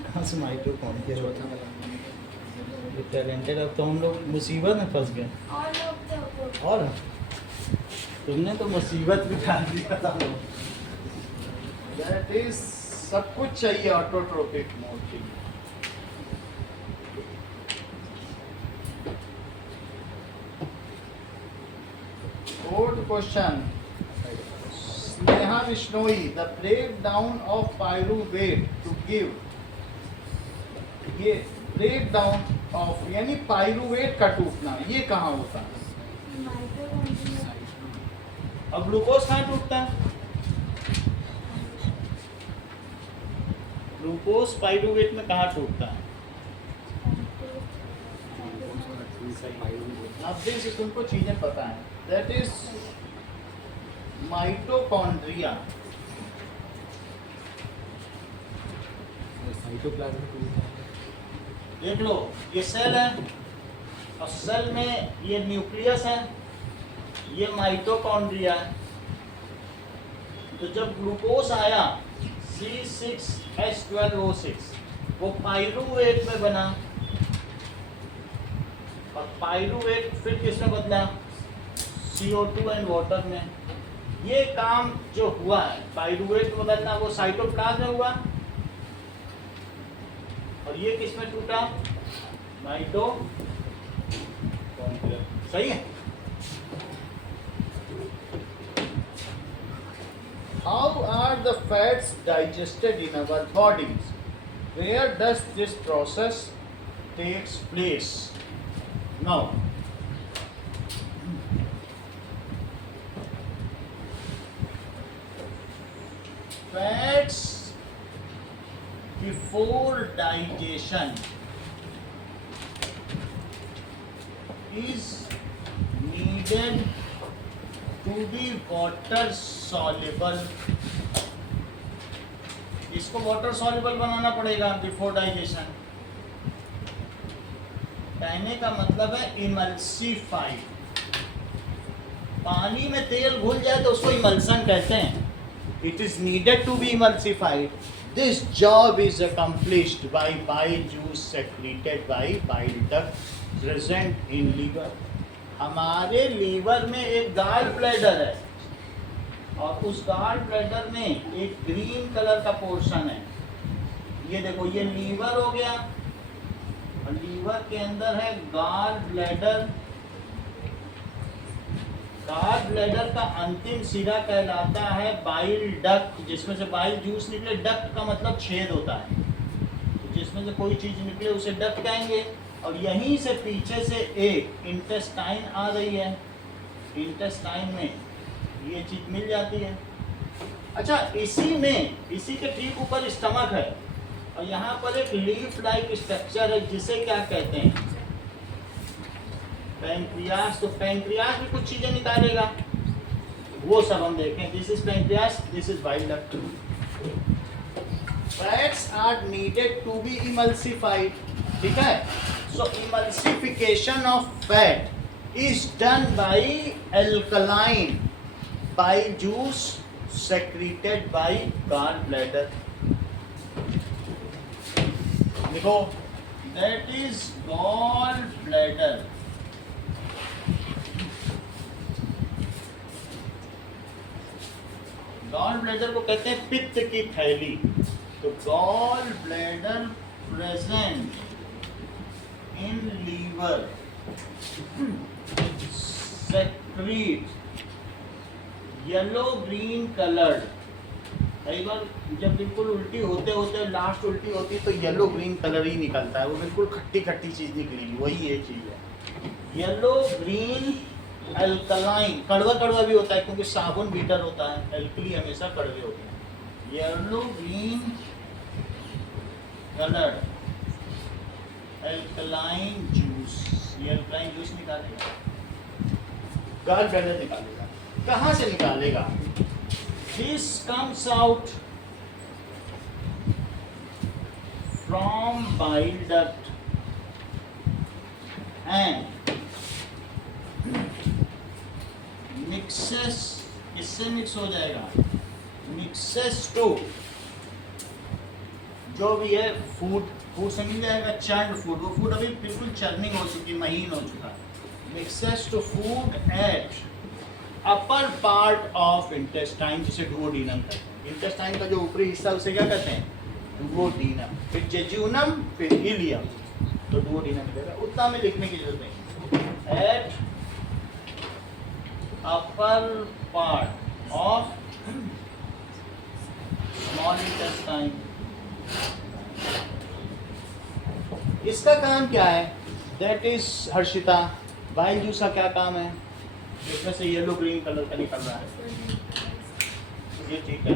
कहाँ से माइटोकॉन्ड्रिया होता है? टैलेंटेड. अब तो हम लोग मुसीबत में फंस गए. ऑल ऑफ द और तुमने तो मुसीबत भी डाल दिया था. दैट इज सब कुछ चाहिए ऑटोट्रोपिक मोड के लिए. Fourth question, Sneha Vishnoi. The break down of pyruvate to give. ये ब्रेक डाउन ऑफ यानी पाइरुवेट का टूटना, ये कहाँ होता है? माइटोकॉन्ड्रिया, अब ग्लूकोज कहाँ टूटता है? ग्लूकोज पाइरुवेट में कहाँ टूटता है? अब से तुमको चीजें पता है, दैट इज माइटोकॉन्ड्रिया। देख लो, ये सेल है और सेल में ये न्यूक्लियस है, ये माइटोकॉन्ड्रिया है। तो जब ग्लूकोज आया C6H12O6 वो पाइरुवेट में बना, और पाइरुवेट फिर किसमें बदला? CO2 एंड वाटर में। ये काम जो हुआ है पाइरुवेट में बदलना, वो साइटोप्लाज्म में हुआ, और ये किसमें टूटा? माइटोकॉन्ड्रिया। सही है। How are the fats digested in our bodies? Where does this process takes place? Now, fats before digestion is needed to be water soluble. इसको वाटर सॉल्युबल बनाना पड़ेगा बिफोर डाइजेशन। कहने का मतलब है इमल्सिफाइड। पानी में तेल घुल जाए तो उसको इमल्सन कहते हैं। It is needed to be emulsified. This job is accomplished by bile juice secreted by bile duct present in liver। हमारे लीवर में एक गाल ब्लैडर है, और उस गाल ब्लैडर में एक ग्रीन कलर का पोर्शन है। ये देखो, ये लीवर हो गया, और लीवर के अंदर है गाल ब्लैडर। गाल ब्लैडर का अंतिम सिरा कहलाता है बाइल डक्ट, जिसमें से बाइल जूस निकले। डक्ट का मतलब छेद होता है, तो जिसमें से कोई चीज निकले उसे डक्ट कहेंगे। और यहीं से पीछे से एक इंटेस्टाइन आ रही है, इंटेस्टाइन में ये चीज मिल जाती है। अच्छा, इसी के ठीक ऊपर स्टमक है, और यहाँ पर एक लीफ लाइक स्ट्रक्चर है जिसे क्या कहते हैं? पैंक्रियास। तो पैंक्रियास भी कुछ चीजें निकालेगा, वो सब हम देखें। This is pancreas, this is bile duct. Fats are needed to be emulsified, ठीक है। So emulsification of fat is done by alkaline bile juice secreted by gallbladder. देखो, that is gallbladder। gallbladder को कहते हैं पित्त की थैली। तो gallbladder present in liver secrete yellow green coloured. कई बार जब बिल्कुल उल्टी होते होते लास्ट उल्टी होती तो येलो ग्रीन कलर ही निकलता है, वो बिल्कुल खट्टी खट्टी चीज निकलेगी, वही ये चीज है। येलो ग्रीन अल्कलाइन, कड़वा कड़वा भी होता है क्योंकि साबुन बीटर होता है, एल्कली हमेशा कड़वे होते हैं। Yellow green coloured alkaline juice, ये अल्कलाइन जूस निकालेगा, गाल ब्लैडर निकालेगा। कहाँ से निकालेगा? This comes out from bile duct and mixes, इससे मिक्स हो जाएगा, मिक्सेस टू जो भी है फूड से मिल जाएगा, चर्न फूड। वो फूड अभी बिल्कुल चर्निंग हो चुकी, महीन हो चुका है। Mixes to food at upper part of intestine, जिसे डुओडीनम कहते हैं। इंटेस्टाइन का जो ऊपरी हिस्सा उसे क्या कहते हैं? डुओडीनम। फिर जेजुनम, फिर इलियम, तो डुओडीनम मिलेगा। उतना में लिखने की जरूरत नहीं। Eight upper part of small intestine. इसका इसका काम क्या है? That is Harshita, bile juice का क्या काम है? इसमें से येलो ग्रीन कलर का निकल रहा है, ये ठीक है।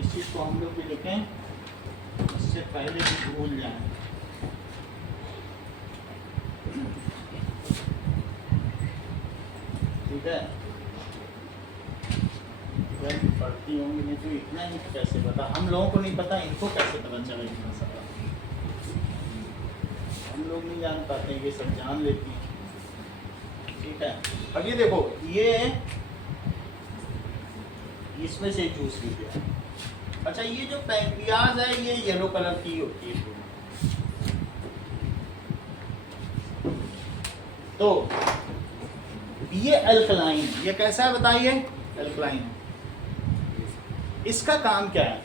इस चीज़ को हम लोग भी लिखें, इससे पहले भी भूल जाएं। ठीक है, पढ़ती होंगी नहीं तो इतना ही कैसे पता? हम लोगों को नहीं पता, इनको कैसे पता चलेगा इतना सारा? हम लोग नहीं जान पाते, ये सब जान लेती हैं। ठीक है, अब ये देखो, ये इसमें से जूस भी गया। अच्छा, ये जो पैंक्रियाज है ये येलो कलर की होती है। तो ये अल्कलाइन, ये कैसा है बताइए? अल्कलाइन है। इसका काम क्या है?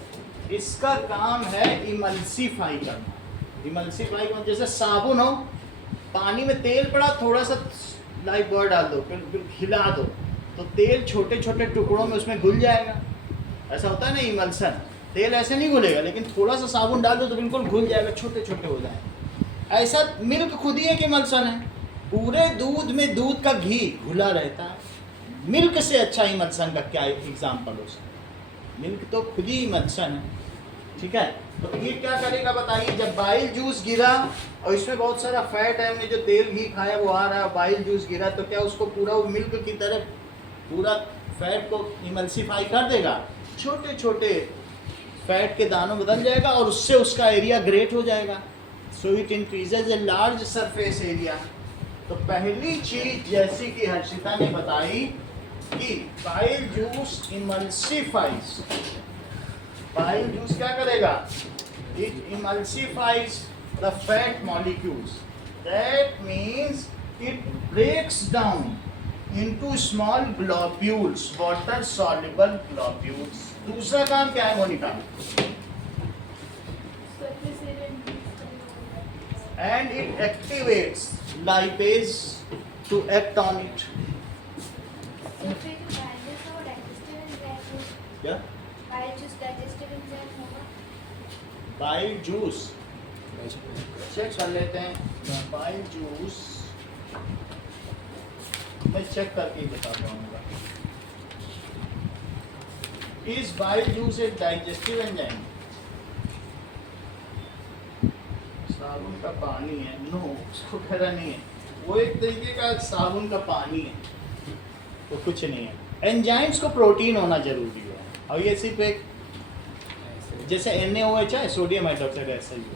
इसका काम है इमल्सिफाई करना। इमल्सिफाई करना, जैसे साबुन हो, पानी में तेल पड़ा, थोड़ा सा लाइफ बॉय डाल दो, फिर हिला दो, तो तेल छोटे छोटे टुकड़ों में उसमें घुल जाएगा। ऐसा होता है ना इमल्सन, तेल ऐसे नहीं घुलेगा, लेकिन थोड़ा सा साबुन डाल दो तो बिल्कुल घुल जाएगा, छोटे छोटे हो जाएंगे। ऐसा मिल्क खुद ही एक इमल्सन है। पूरे दूध में दूध का घी घुला रहता है। मिल्क से अच्छा इमल्सन का क्या एग्जाम्पल हो सकता है? मिल्क तो खुद ही इमल्सन है। ठीक है, तो ये क्या करेगा बताइए? जब बाइल जूस गिरा और इसमें बहुत सारा फैट है, हमने जो तेल घी खाया वो आ रहा है, बाइल जूस गिरा, तो क्या उसको पूरा वो मिल्क की तरह पूरा फैट को इमल्सिफाई कर देगा? छोटे छोटे फैट के दानों बदल जाएगा और उससे उसका एरिया ग्रेट हो जाएगा। So it increases a large surface area. तो पहली चीज जैसी कि हर्षिता ने बताई कि bile juice emulsifies. Bile juice क्या करेगा? It emulsifies the fat molecules. That means it breaks down into small globules, water soluble globules। दूसरा काम क्या है Monika? And it activates lipase to act on it। तो फिर बाइल जूस और डाइजेस्टिव एंजाइम, क्या? बाइल जूस डाइजेस्टिव एंजाइम होगा। बाइल जूस चेक कर लेते हैं। बाइल जूस मैं चेक करके ही बता पाऊंगा। इस बाइल जूस एक डाइजेस्टिव एंजाइम? साबुन का पानी है? नो, उसको कह रहा नहीं है, वो एक तरीके का साबुन का पानी है, तो कुछ नहीं है। एंजाइम्स को प्रोटीन होना जरूरी है। और ये सिर्फ एक, जैसे NaOH है, सोडियम हाइड्रोक्साइड SiO2।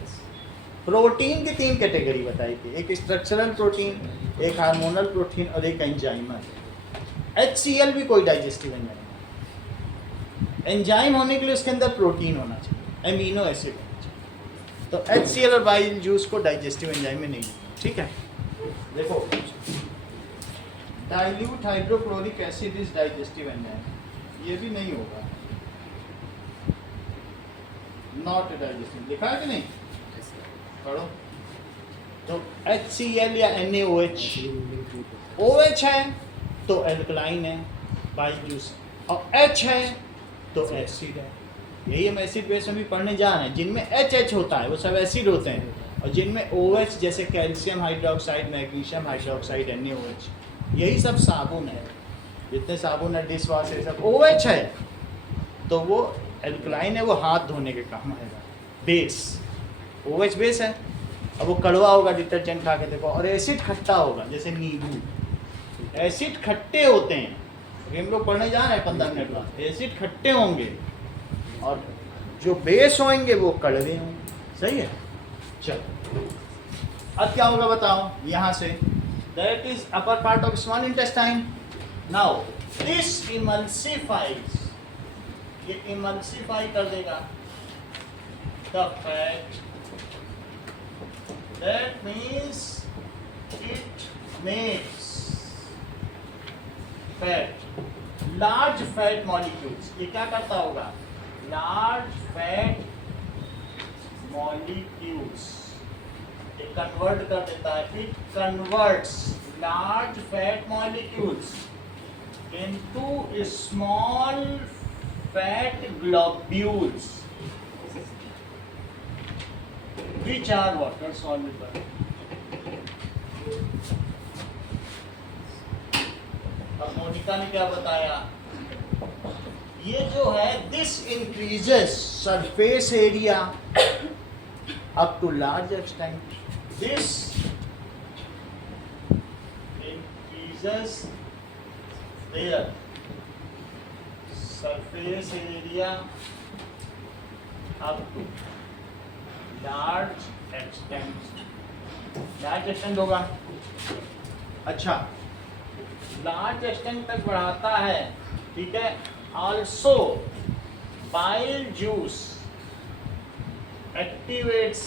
प्रोटीन की 3 कैटेगरी बताई थी, एक स्ट्रक्चरल प्रोटीन, एक हार्मोनल प्रोटीन और एक एंजाइमल। HCl भी कोई डाइजेस्टिव एंजाइम है। एंजाइम होने के लिए उसके अंदर प्रोटीन होना चाहिए, एमिनो एसिड होना चाहिए। तो HCl और बाइल जूस को डाइजेस्टिव एंजाइम में नहीं है। ठीक है, देखो, dilute hydrochloric acid is digestive enzyme, ये भी नहीं होगा, नॉट डाइजेस्टिव। लिखा है कि नहीं? पढ़ो। तो HCl या NaOH, OH है तो एल्कलाइन है बाइल जूस, और H है तो एसिड है। यही हम एसिड बेस में भी पढ़ने जा रहे हैं। जिनमें HH होता है वो सब एसिड होते हैं, और जिनमें OH जैसे calcium hydroxide, magnesium hydroxide, NaOH, यही सब साबुन है। जितने साबुन है, डिश वॉश, ये सब OH है तो वो एल्कलाइन है, वो हाथ धोने के काम आएगा। बेस OH बेस है, अब वो कड़वा होगा डिटर्जेंट खा के देखो, और एसिड खट्टा होगा जैसे नींबू। एसिड खट्टे होते हैं, अभी हम लोग पढ़ने जा रहे हैं 15 मिनट बाद। एसिड खट्टे होंगे और जो बेस होंगे वो कड़वे होंगे। सही है, चलो अब क्या होगा बताओ? यहाँ से that is upper part of small intestine. Now this emulsifies, ये इमल्सिफाई कर देगा the fat. That means it makes fat, large fat molecules। ये क्या करता होगा? Large fat molecules ये convert कर देता है। It converts large fat molecules into small fat globules which are water soluble। अब मोनिका ने क्या बताया, ये जो है this increases surface area up to large extent, this increases their surface area up to large extent, large extent होगा। अच्छा, लार्ज एक्सटेंट तक बढ़ाता है, ठीक है। Also bile juice activates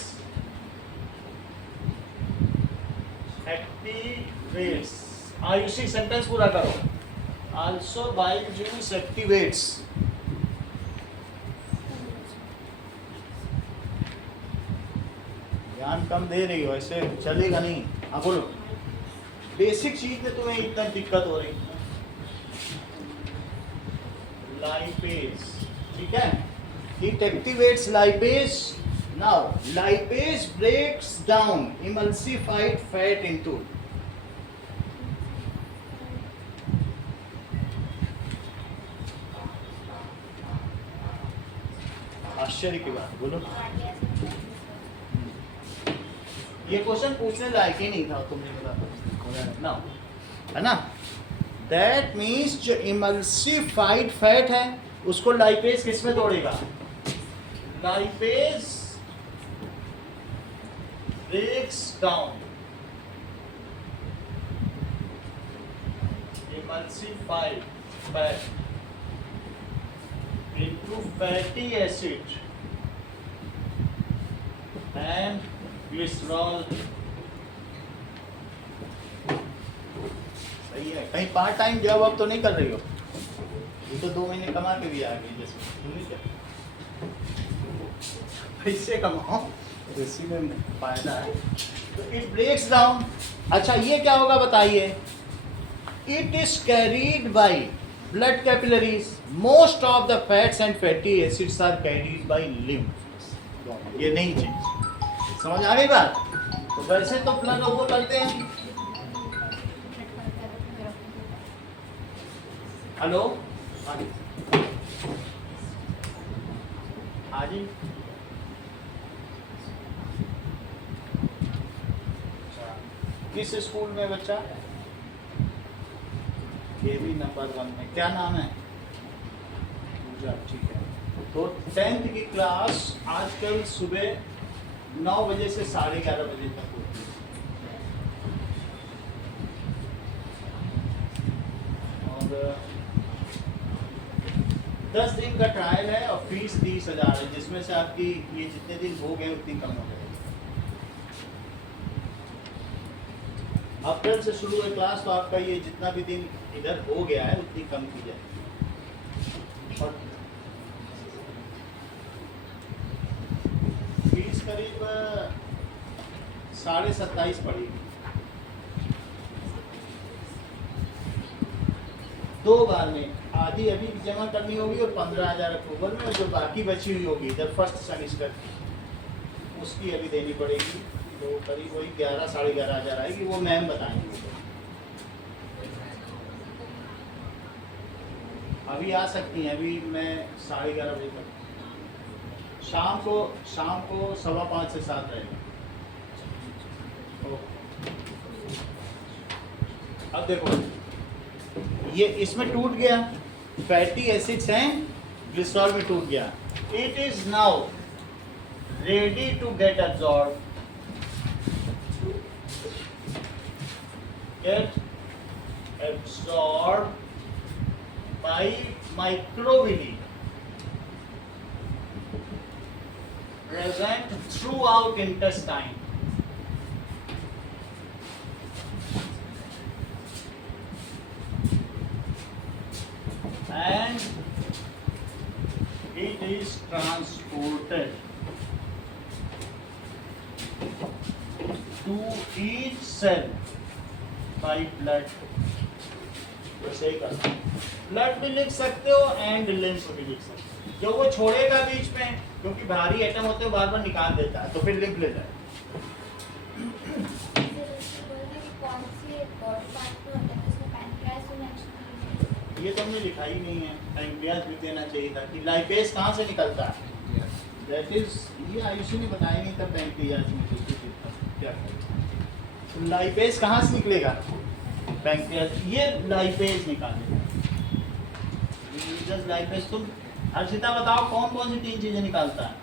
Ayushi sentence पूरा करो। ऑल्सो बाइल जूस एक्टिवेट्स, ध्यान कम दे रही हो, ऐसे चलेगा नहीं। हाँ बोलो, बेसिक चीज में तुम्हें इतना दिक्कत हो रही। लाइपेज, ठीक है, it activates lipase. Now lipase breaks down emulsified fat into, आश्चर्य की बात, बोलो। ये क्वेश्चन पूछने लायक ही नहीं था, तुमने बोला ना, है ना। दैट मीन्स जो इमल्सिफाइड फैट है उसको लाइपेज किस में तोड़ेगा, lipase breaks down emulsified fat into fatty acid and glycerol। सही है, कहीं पार्ट टाइम जॉब अब तो नहीं कर रही हो, ये तो 2 महीने कमा के भी आ गई, जैसे पैसे कमाओ, इसी में फायदा है। तो इट ब्रेक्स डाउन। अच्छा, ये क्या होगा बताइए, it is carried by blood capillaries, most of the fats and fatty acids are carried by lymph। ये नहीं चीज समझ आ गई बात। तो वैसे तो ब्लड वो करते हैं। हेलो, हाजी, किस स्कूल में बच्चा, केवी नंबर 1 में, क्या नाम है, पूजा, ठीक है। तो 10th की क्लास आजकल सुबह 9 बजे से 11:30 बजे तक होती है, और 10 दिन का ट्रायल है और फीस 30,000 है, जिसमें से आपकी ये जितने दिन हो गए उतनी कम हो गए। अप्रैल से शुरू हुई क्लास, तो आपका ये जितना भी दिन इधर हो गया है उतनी कम की जाए। और फीस करीब 27.5 पड़ेगी, 2 बार में। आधी अभी जमा करनी होगी और 15,000 अक्टूबर में, और जो बाकी बची हुई होगी इधर फर्स्ट सेमेस्टर की, उसकी अभी देनी पड़ेगी। तो करीब वही 11-11,500 आएगी, वो मैम बताएंगे। अभी आ सकती हैं, अभी मैं 11:30 बजे तक, शाम को 5:15 से 7 रहेगा। अब देखो, ये इसमें टूट गया, फैटी एसिड्स हैं, ग्लिसरॉल में टूट गया। It is now ready to get absorbed, get absorbed by microvilli present throughout intestine, and it is transported to each cell by blood। वैसे ही करना, ब्लड भी लिख सकते हो एंड लिम्फ भी लिख सकते हो, जो वो छोड़ेगा बीच में, क्योंकि भारी एटम होते हैं बार बार निकाल देता है, तो फिर लिम्फ ले जाए। कौन सी बॉडी पार्ट में होता है, जिसमें पैनक्रियास में मेंशन ये तो हमने लिखा ही नहीं है, पैंक्रियाज लिख देना चाहिए था कि लाइपेज कहाँ से निकलता है। दैट इज, ये आयुषी ने बताया नहीं था पैंक्रियाज में क्या करें। लाइपेज कहाँ से निकलेगा, पैंक्रियाज, ये लाइपेज निकालेगा। लाइपेज, तुम हर्षिता बताओ कौन कौन सी 3 चीजें निकालता है।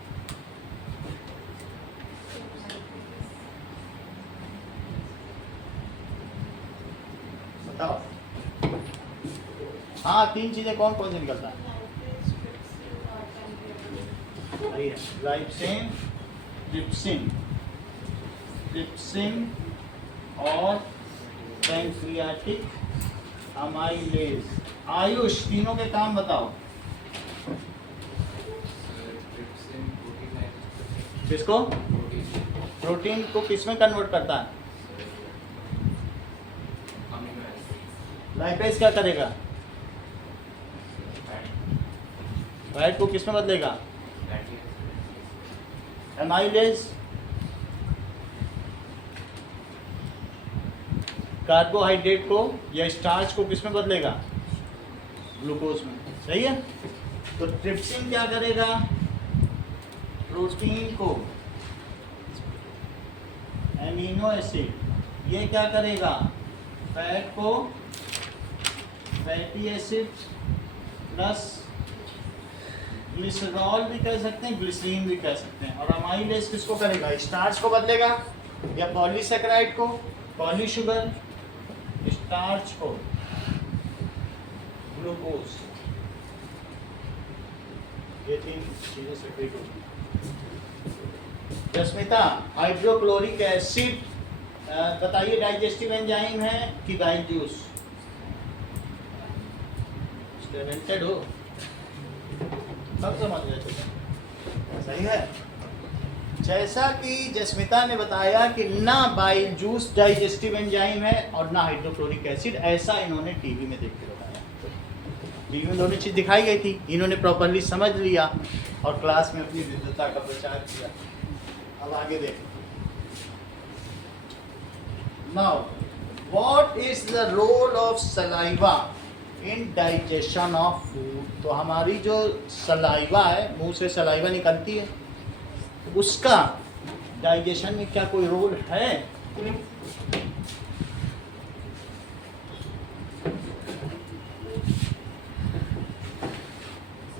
बताओ, हाँ 3 चीजें कौन कौन सी निकलता है। लाइपेन, ट्रिप्सिन, ट्रिप्सिन और पैंक्रियाटिक अमाइलेज। आयुष, तीनों के काम बताओ। किसको, प्रोटीन को किस में कन्वर्ट करता है। लाइपेज क्या करेगा, फैट को किस में बदलेगा, एमाइलेज कार्बोहाइड्रेट को या स्टार्च को किस में बदलेगा, ग्लूकोज में। सही है। तो ट्रिप्सिन क्या करेगा, प्रोटीन को, एमिनो एसिड, ये क्या करेगा, फैट को, फैटी एसिड प्लस ग्लिसरॉल भी कह सकते हैं, ग्लिसरीन भी कह सकते हैं। और अमाइलेज किसको करेगा, स्टार्च को बदलेगा या पॉलीसेकेराइड को, पॉली शुगर, स्टार्च को, ग्लूकोज। ये 3 चीजें सेपरेट होगी। जस्मिता, हाइड्रोक्लोरिक एसिड बताइए डाइजेस्टिव एंजाइम है कि गाय जूस। टैलेंटेड हो, सब समझ गए तुम, सही है। जैसा कि जस्मिता ने बताया कि ना बाइल जूस डाइजेस्टिव एंजाइम है और ना हाइड्रोक्लोरिक एसिड, ऐसा इन्होंने टीवी में देख के बताया। टीवी में दोनों चीज़ दिखाई गई थी, इन्होंने प्रॉपरली समझ लिया और क्लास में अपनी विद्वता का प्रचार किया। अब आगे देखें। Now what is the role of saliva in digestion of food. तो हमारी जो सलाइवा है, मुंह से सलाइवा निकलती है, उसका डाइजेशन में क्या कोई रोल है।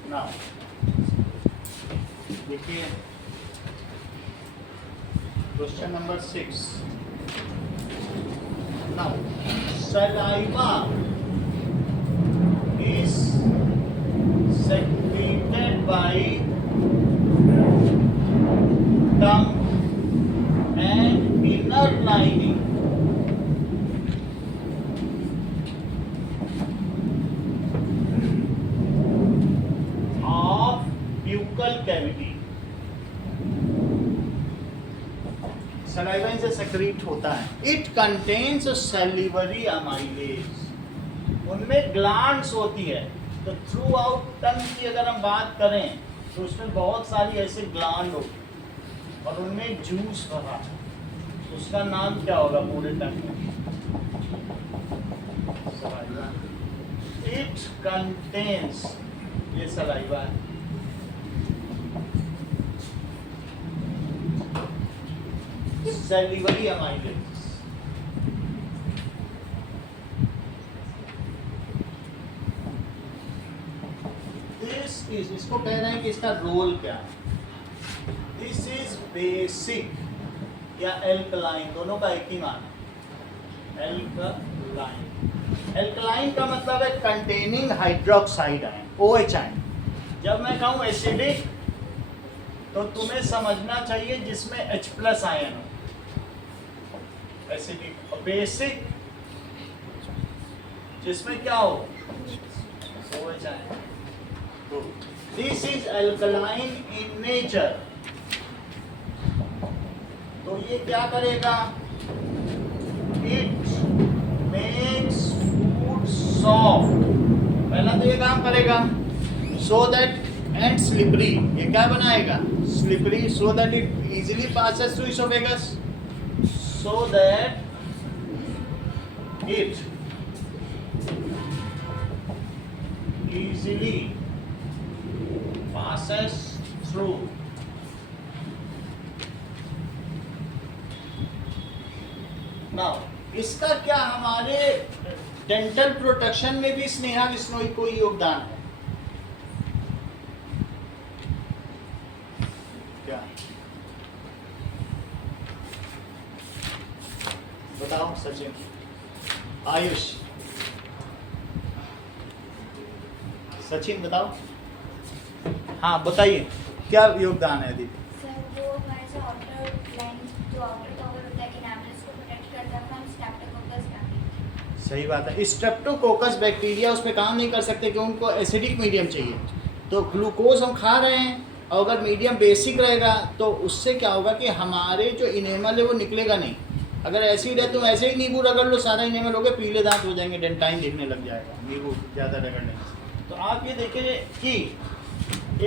नाउ देखिए question number 6। Now saliva is secreted by tongue and inner lining of buccal cavity। Saliva से सेक्रेट होता है। इट कंटेन्स सैलिवरी अमाइलेज, उनमें ग्लैंड्स होती है। तो थ्रू आउट टंग की अगर हम बात करें तो उसमें बहुत सारी ऐसे ग्लैंड होती और उनमें जूस भरा, उसका नाम क्या होगा पूरे टंग में। इट कंटेन्स, ये सलाइवा है। Salivary amylase. इसको कह रहे हैं कि इसका रोल क्या है। दिस इज बेसिक या एल्कलाइन, दोनों का एक ही मान है, एल्कलाइन। एल्कलाइन का मतलब है containing hydroxide ion, OH ion. जब मैं कहूँ एसिडिक तो तुम्हें समझना चाहिए जिसमें H+ आयन हो, एसिडिक। और बेसिक जिसमें क्या हो, OH ion. This is alkaline in nature। तो ये क्या करेगा, it makes food soft, पहला तो ये काम करेगा, so that and slippery, ये क्या बनाएगा, slippery, so that it easily passes through esophagus, so that it easily passes through. Now, इसका क्या हमारे डेंटल प्रोटेक्शन में भी स्नेहा बिश्नोई कोई योगदान है क्या? बताओ सचिन, आयुष, सचिन बताओ। हाँ बताइए, क्या योगदान है दीदी? सर वो हमारे से आउटर लाइन जो आउटर कवर होता है इनामल्स को प्रोटेक्ट करता है फ्रॉम स्ट्रेप्टोकोकस बैक्टीरिया। सही बात है। स्ट्रेप्टोकोकस बैक्टीरिया उस पर काम नहीं कर सकते क्योंकि उनको एसिडिक मीडियम चाहिए। तो ग्लूकोज हम खा रहे हैं और अगर मीडियम बेसिक रहेगा तो उससे क्या होगा कि हमारे जो इनेमल है वो निकलेगा नहीं। अगर एसिड है तो ऐसे ही नींबू रगड़ लो, सारा इनेमल हो गया, पीले दांत हो जाएंगे, डेंटाइन दिखने लग जाएगा नींबू ज़्यादा रगड़ने से। तो आप ये देखिए कि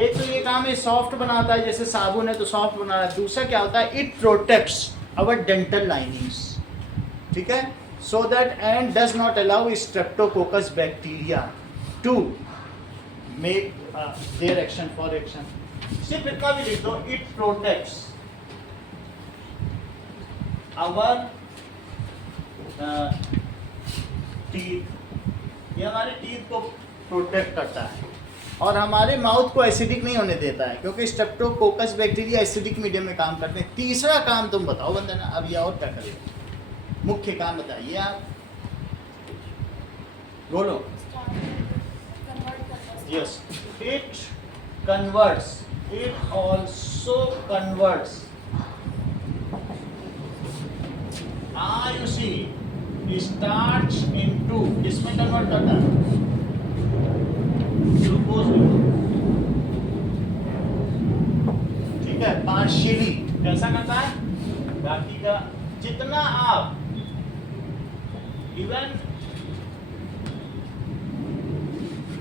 एक तो ये काम है सॉफ्ट बनाता है, जैसे साबुन है तो सॉफ्ट बना रहा है। दूसरा क्या होता है, it protects our dental linings, ठीक है, so that and does not allow streptococcus bacteria to make their action for action. सिर्फ इतना भी लिख दो, इट प्रोटेक्ट्स आवर टीथ, ये हमारे टीथ को प्रोटेक्ट करता है और हमारे माउथ को एसिडिक नहीं होने देता है क्योंकि स्ट्रेप्टोकोकस बैक्टीरिया एसिडिक मीडियम में काम करते हैं। तीसरा काम तुम बताओ वंदना, अब ये और क्या करेगा? मुख्य काम बताइए आप, बोलो। कन्वर्ट करता है। Yes, it converts, it also converts Ayushi starch into, इसमें कन्वर्ट करता है ग्लूकोज में, ठीक है, पार्शियली कैसा करता है, बाकी का जितना आप इवन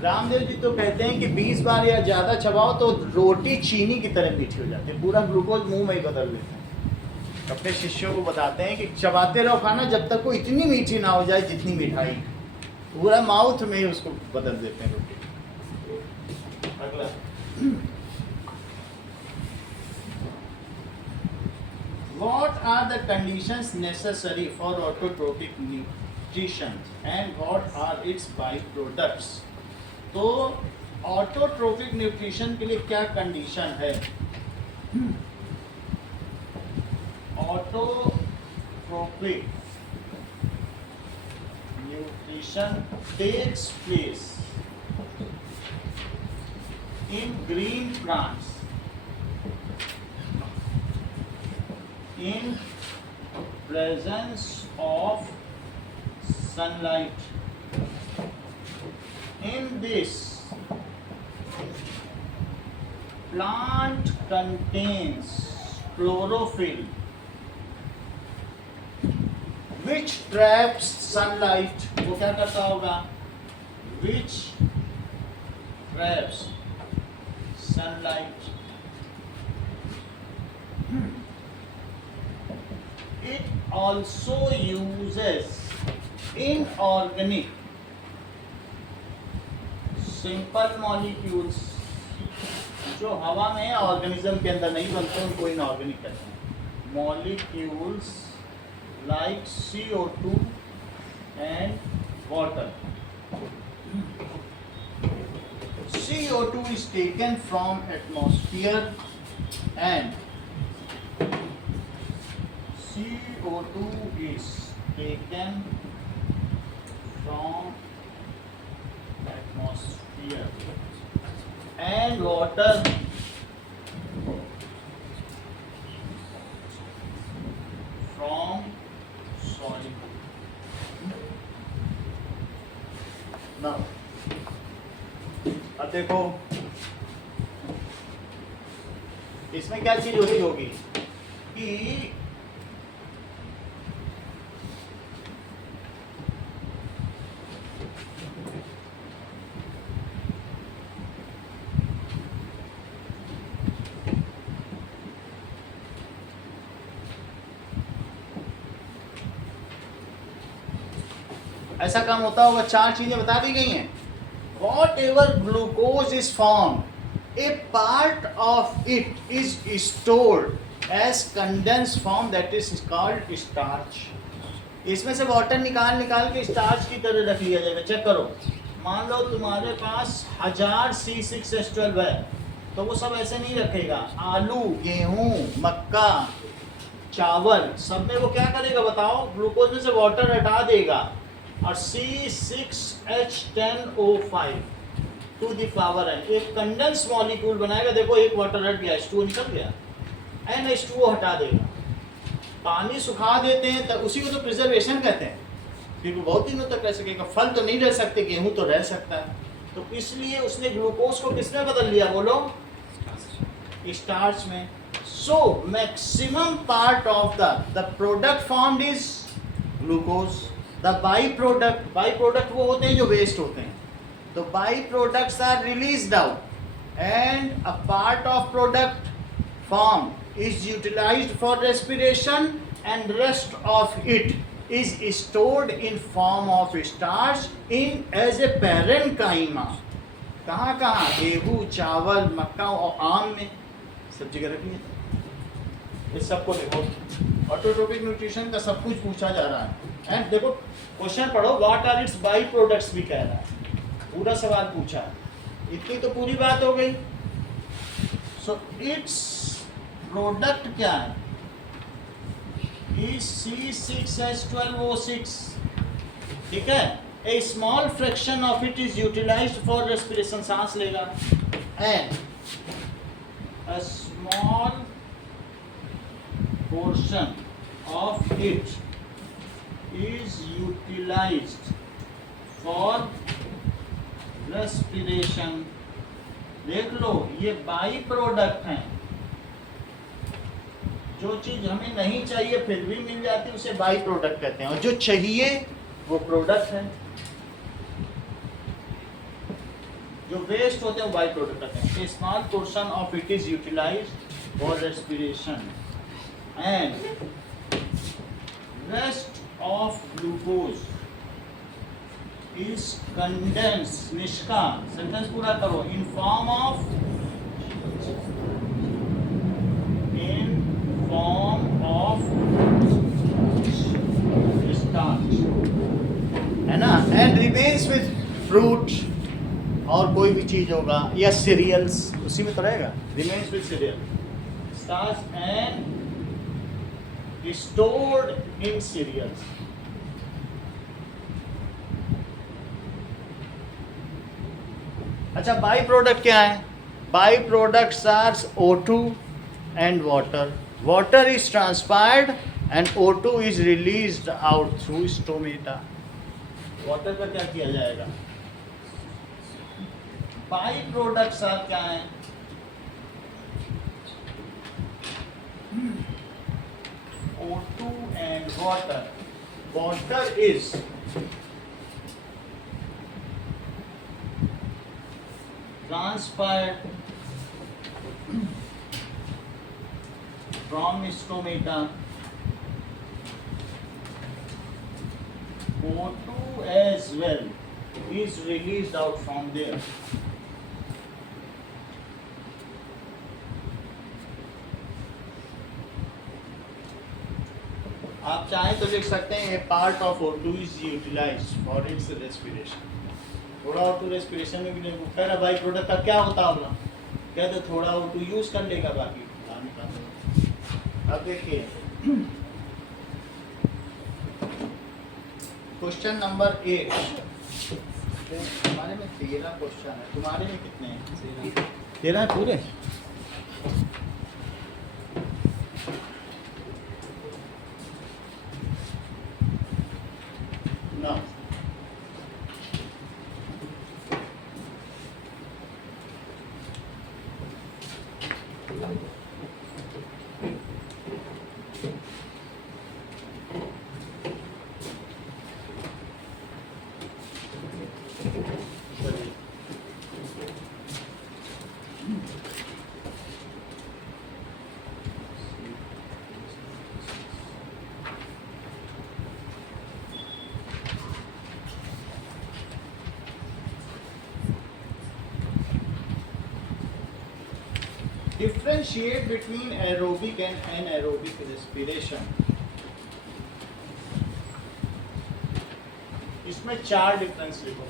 रामदेव जी तो कहते हैं कि 20 बार या ज्यादा चबाओ तो रोटी चीनी की तरह मीठी हो जाती है, पूरा ग्लूकोज मुंह में ही बदल देते हैं। अपने शिष्यों को बताते हैं कि चबाते रहो खाना जब तक वो इतनी मीठी ना हो जाए जितनी मिठाई, पूरा माउथ में ही उसको बदल देते हैं रोटी। अगला, what are the conditions necessary for autotrophic nutrition and what are its byproducts? तो ऑटोट्रोफिक न्यूट्रिशन के लिए क्या कंडीशन है? Autotrophic nutrition takes place in green plants in presence of sunlight. In this, plant contains chlorophyll which traps sunlight. वो क्या करता होगा? Which traps sunlight. It also uses inorganic simple molecules जो हवा में ऑर्गेनिज्म के अंदर नहीं बनते उनको इनऑर्गेनिक कहते हैं। Molecules like CO2 and water. CO2 is taken from atmosphere and CO2 is taken from atmosphere and water from soil. Now, अब देखो इसमें क्या चीज होती होगी कि ऐसा काम होता होगा। चार चीजें बता दी गई हैं। whatever glucose is formed, a part of it is stored as condensed form, that is called starch. इसमें से वाटर निकाल निकाल के स्टार्च की तरह रख लिया जाएगा. चेक करो, मान लो तुम्हारे पास 1000 C6H12 है, तो वो सब ऐसे नहीं रखेगा. आलू, गेहूं, मक्का, चावल, सब में वो क्या करेगा बताओ? ग्लूकोज में से वाटर हटा देगा और C6H10O5 to the power n एक कंडेंस मॉलिक्यूल बनाएगा. देखो एक वाटर हट गया, H2O निकल गया, NH2O हटा देगा. पानी सुखा देते हैं तो उसी को तो प्रिजर्वेशन कहते हैं, क्योंकि बहुत दिनों तक रह सकेगा. फल तो नहीं रह सकते, गेहूं तो रह सकता है. तो इसलिए उसने ग्लूकोज को किसमें बदल लिया बोलो? स्टार्च में. So maximum part of the product formed is glucose. The byproduct वो होते हैं जो waste होते हैं. तो byproducts are released out, and a part of product formed is utilized for respiration, and rest of it is stored in form of starch in as a parenchyma. कहाँ कहाँ? गेहूँ, चावल, मक्का और आम में सब जगह रखी है. इस सबको देखो, ऑटोट्रोपिक न्यूट्रिशन का सब कुछ पूछा जा रहा है. एंड देखो क्वेश्चन पढ़ो, what are its by products भी कह रहा है, पूरा सवाल पूछा. इतनी तो पूरी बात हो गई. सो इट्स प्रोडक्ट क्या है? Is C6H12O6. ठीक है. A small fraction of it is utilised for respiration, सांस लेगा. And a small portion of it is utilized for respiration. देख लो, ये बाई प्रोडक्ट हैं. जो चीज हमें नहीं चाहिए फिर भी मिल जाती है उसे बाई प्रोडक्ट कहते हैं, और जो चाहिए वो प्रोडक्ट है. जो वेस्ट होते हैं वो बाई प्रोडक्ट कहते हैं. Small portion of it is utilised for respiration, and rest of glucose is condensed. Nishka sentence पूरा करो. in form of starch, है ना. and remains with fruit, और कोई भी चीज होगा, या cereals, उसी में तो रहेगा. remains with cereal, starch and stored in cereals. अच्छा, बाई प्रोडक्ट क्या है? By products are O2 and water. Water is transpired and O2 is released out through stomata. Water का क्या किया जाएगा? बाई प्रोडक्ट्स आर क्या है? O2 and water. Water is transpired from stomata. O2 as well is released out from there. आप चाहें तो लिख सकते हैं, a part of O2 is utilised for its respiration. थोड़ा O2 रेस्पिरेशन में भी नहीं. कह रहा बाई प्रोडक्ट का क्या होता होगा? कहते थोड़ा O2 यूज कर लेगा, बाकी अब देखिए क्वेश्चन नंबर 8. हमारे में 13 क्वेश्चन है, तुम्हारे में कितने हैं? 13 पूरे. No. Differentiate between aerobic and anaerobic respiration. इसमें 4 डिफरेंस लिखो.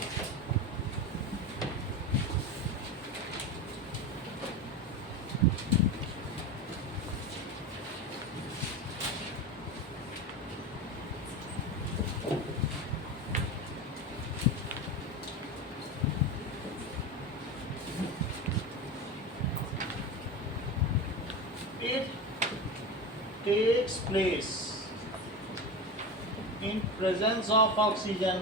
It takes place in presence of oxygen.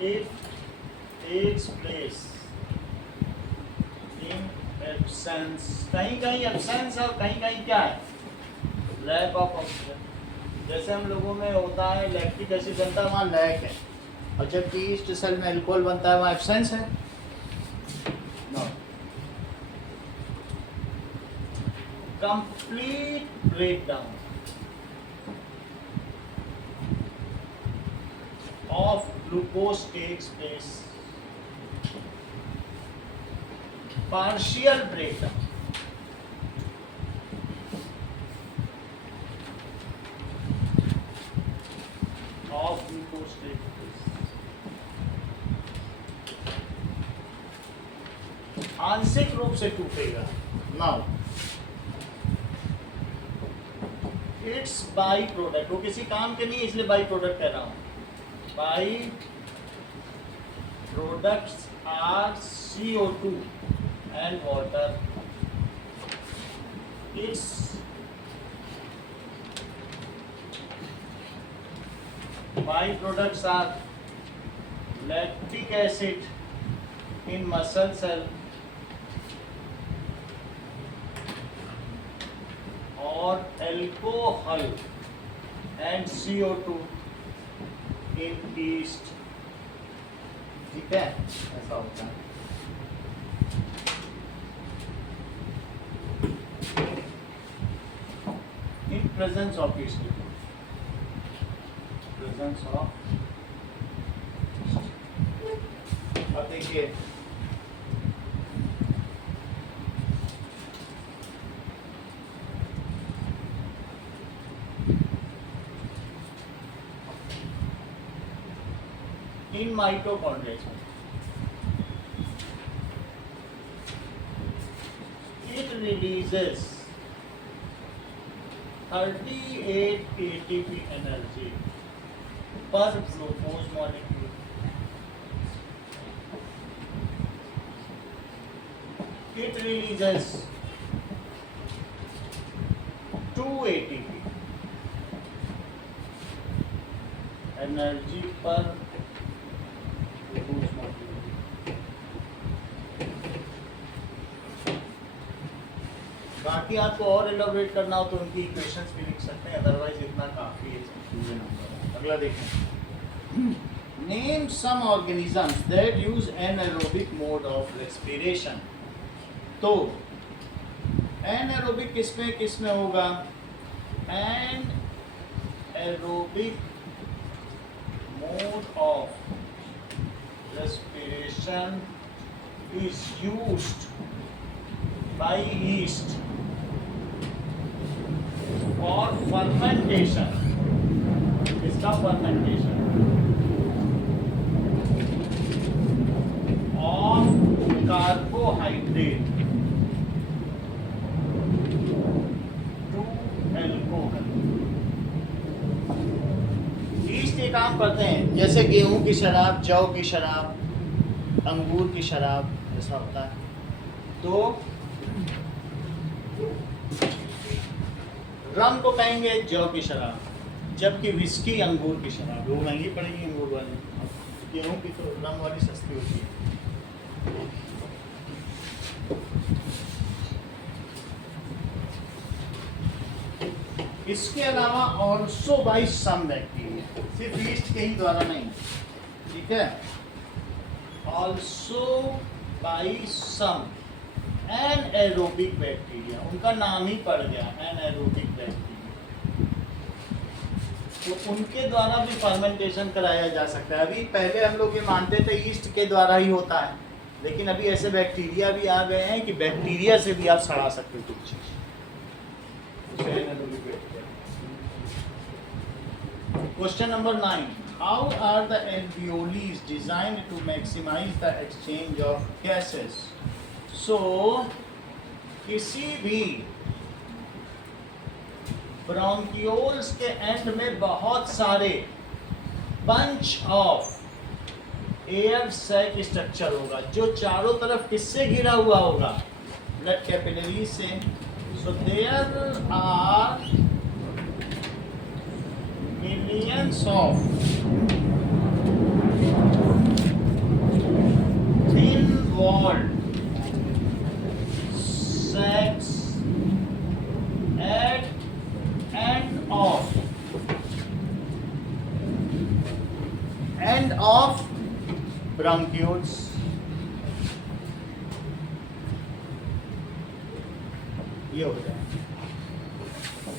It takes place in absence. कहीं कहीं absence और कहीं कहीं क्या है, lack of oxygen. जैसे हम लोगों में होता है लैक्टिक एसिड बनता है, वहाँ लैक है, और जबकि ईस्ट सेल में अल्कोहल बनता है, वहाँ एब्सेंस है. No. Complete breakdown of glucose takes place. Partial breakdown of glucose takes place. आंशिक रूप से टूटेगा. Now इट्स बाई प्रोडक्ट, वो किसी काम के नहीं है इसलिए बाई प्रोडक्ट कह रहा हूँ. By products are CO2 and water. Its by products are lactic acid in muscle cell और alcohol and CO2 in yeast. ठीक है, ऐसा होता है. In presence of yeast, presence of. अब देखिए in mitochondria it releases 38 ATP energy per glucose molecule. It releases 2 ATP energy per glucose molecule. बाकी आपको और एलोबरेट करना हो तो उनकी इक्वेशंस भी लिख सकते हैं, अदरवाइज इतना काफी है. अगला देखें. Name some organisms that use anaerobic mode of respiration. तो एनाएरोबिक किसमें होगा? Anaerobic mode of respiration is used by yeast for fermentation. इसका fermentation of carbohydrate to alcohol. yeast ये काम करते हैं जैसे गेहूं की शराब, जौ की शराब, अंगूर की शराब, ऐसा होता है. तो रम को कहेंगे जौ की शराब, जबकि विस्की अंगूर की शराब. वो महंगी पड़ेगी अंगूर वाली, गेहूं की तो रम वाली सस्ती होती है. इसके अलावा ऑल्सो बाई सम बैक्टीरिया, सिर्फ यीस्ट के ही द्वारा नहीं. ठीक है, ऑल्सो बाई सम एनाएरोबिक बैक्टीरिया, उनका नाम ही पड़ गया एनाएरोबिक बैक्टीरिया. तो उनके द्वारा भी फर्मेंटेशन कराया जा सकता है. अभी पहले हम लोग ये मानते थे ईस्ट के द्वारा ही होता है, लेकिन अभी ऐसे बैक्टीरिया भी आ गए हैं कि बैक्टीरिया से भी आप सड़ा सकते हो कुछ चीज। Question number 9. How are the alveoles designed to maximize the exchange of gases? So, किसी भी ब्रोंकियोल्स के एंड में बहुत सारे bunch of air sac structure होगा जो चारों तरफ किससे घिरा हुआ होगा? ब्लड कैपिलरी से। So there are millions of thin walled sacs at end of bronchioles. ये हो जाए।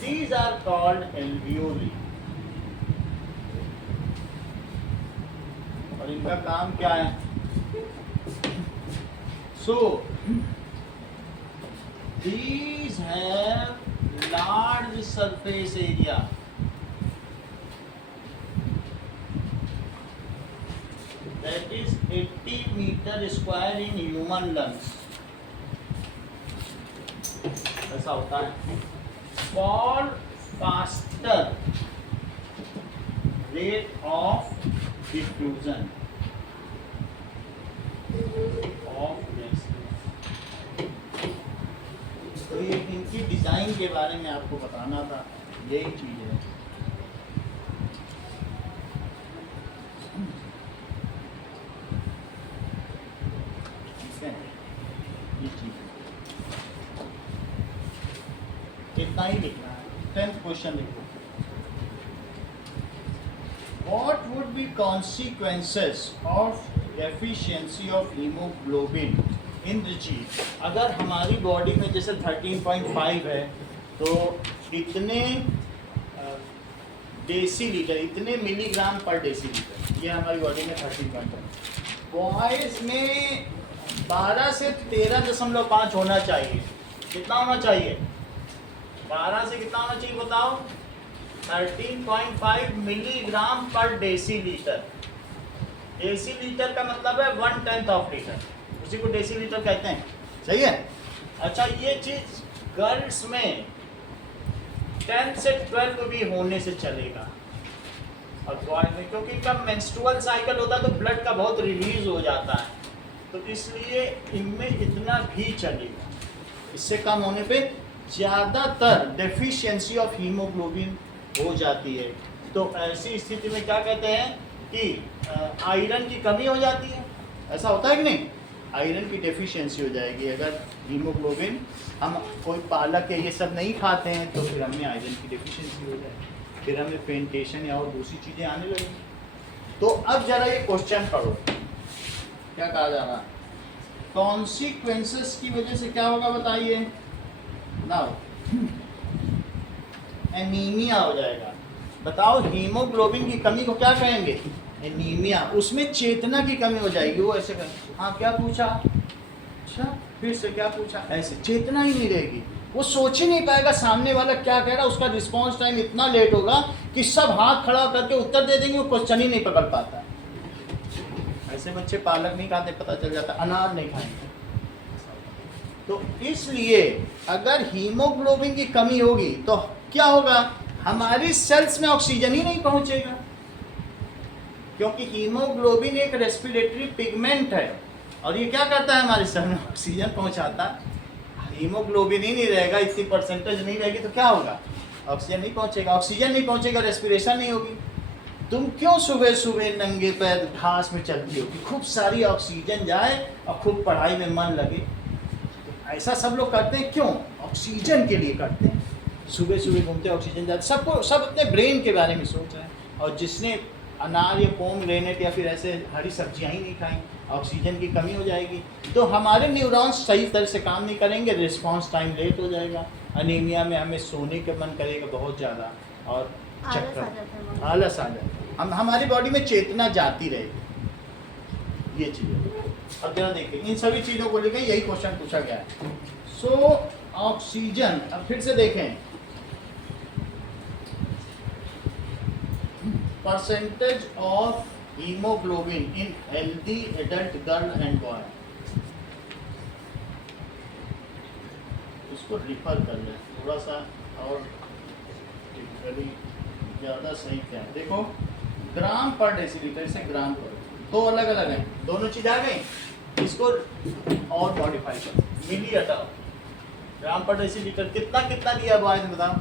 These are called alveoli. और इनका काम क्या है? So these have large surface area. That is 80 meter square in human lungs. ऐसा होता है। For faster rate of diffusion of gases. तो ये इनकी डिजाइन के बारे में आपको बताना था, यही चीज है। ये चीज इतना ही लिखना है। 10th क्वेश्चन लिखो। What would be consequences of deficiency of hemoglobin in the cheek? अगर हमारी बॉडी में जैसे 13.5 है तो इतने डेसीलीटर, इतने मिलीग्राम पर डेसीलीटर, ये हमारी बॉडी में 13.5। बॉयज में 12 से 13.5 होना चाहिए। कितना होना चाहिए? 12 से कितना होना चाहिए बताओ? 13.5 मिलीग्राम पर डेसीलीटर। डेसीलीटर का मतलब है 1/10 ऑफ लीटर, उसी को डेसीलीटर कहते हैं। सही है? अच्छा, ये चीज गर्ल्स में 10 से 12 भी होने से चलेगा, और बॉयज में क्योंकि इनका मेंस्ट्रुअल साइकिल होता है तो ब्लड का बहुत रिलीज हो जाता है, तो इसलिए इनमें इतना भी चलेगा। इससे कम होने पे ज़्यादातर डेफिशिएंसी ऑफ हीमोग्लोबिन हो जाती है। तो ऐसी स्थिति में क्या कहते हैं कि आयरन की कमी हो जाती है। ऐसा होता है कि नहीं? आयरन की डेफिशिएंसी हो जाएगी अगर हीमोग्लोबिन, हम कोई पालक है ये सब नहीं खाते हैं तो फिर हमें आयरन की डेफिशिएंसी हो जाएगी, फिर हमें फेंटेशन या और दूसरी चीज़ें आने लगेंगी। तो अब जरा ये क्वेश्चन पढ़ो, क्या कहा जा रहा है? कॉन्सिक्वेंसेस की वजह से क्या होगा बताइए। नाउ एनीमिया हो जाएगा। बताओ, हीमोग्लोबिन की कमी को क्या कहेंगे? एनीमिया। उसमें चेतना की कमी हो जाएगी। वो ऐसे कर, हाँ क्या पूछा? अच्छा फिर से क्या पूछा? ऐसे चेतना ही नहीं रहेगी, वो सोच ही नहीं पाएगा सामने वाला क्या कह रहा है। उसका रिस्पॉन्स टाइम इतना लेट होगा कि सब हाथ खड़ा करके उत्तर दे देंगे, वो क्वेश्चन ही नहीं पकड़ पाता। ऐसे बच्चे पालक नहीं खाते, पता चल जाता, अनार नहीं खाएंगे। तो इसलिए अगर हीमोग्लोबिन की कमी होगी तो क्या होगा? हमारी सेल्स में ऑक्सीजन ही नहीं पहुंचेगा, क्योंकि हीमोग्लोबिन एक रेस्पिरेटरी पिगमेंट है और ये क्या करता है? हमारे सेल में ऑक्सीजन पहुंचाता। हीमोग्लोबिन ही नहीं रहेगा, इतनी परसेंटेज नहीं रहेगी तो क्या होगा? ऑक्सीजन नहीं पहुंचेगा। ऑक्सीजन नहीं पहुंचेगा, रेस्पिरेशन नहीं होगी। तुम क्यों सुबह सुबह नंगे पैर घास में चलती हो? कि खूब सारी ऑक्सीजन जाए और खूब पढ़ाई में मन लगे। ऐसा सब लोग करते हैं, क्यों? ऑक्सीजन के लिए करते हैं। सुबह सुबह घूमते ऑक्सीजन जाते, सबको सब अपने ब्रेन के बारे में सोच रहे हैं। और जिसने अनार या पोमग्रेनेट या फिर ऐसे हरी सब्जियां ही नहीं खाई, ऑक्सीजन की कमी हो जाएगी तो हमारे न्यूरॉन्स सही तरह से काम नहीं करेंगे, रिस्पॉन्स टाइम लेट हो जाएगा। अनीमिया में हमें सोने का मन करेगा बहुत ज़्यादा और चक्कर, आलस आ जाता है। हम हमारी बॉडी में चेतना जाती रहेगी। ये चीज़ है। अब जरा देखिए इन सभी चीजों को लेकर यही क्वेश्चन पूछा गया है। सो ऑक्सीजन, अब फिर से देखें, percentage of haemoglobin in healthy adult girl and boy, इसको रिफर कर लें थोड़ा सा और ज़्यादा सही क्या है। देखो ग्राम पर डेसीलीटर से ग्राम पर, दो अलग अलग हैं, दोनों चीज़ आ गई, इसको और मॉडिफाई करो, मिली हटाओ, ग्राम पर डेसीलीटर कितना कितना दिया बॉयज में बताओ,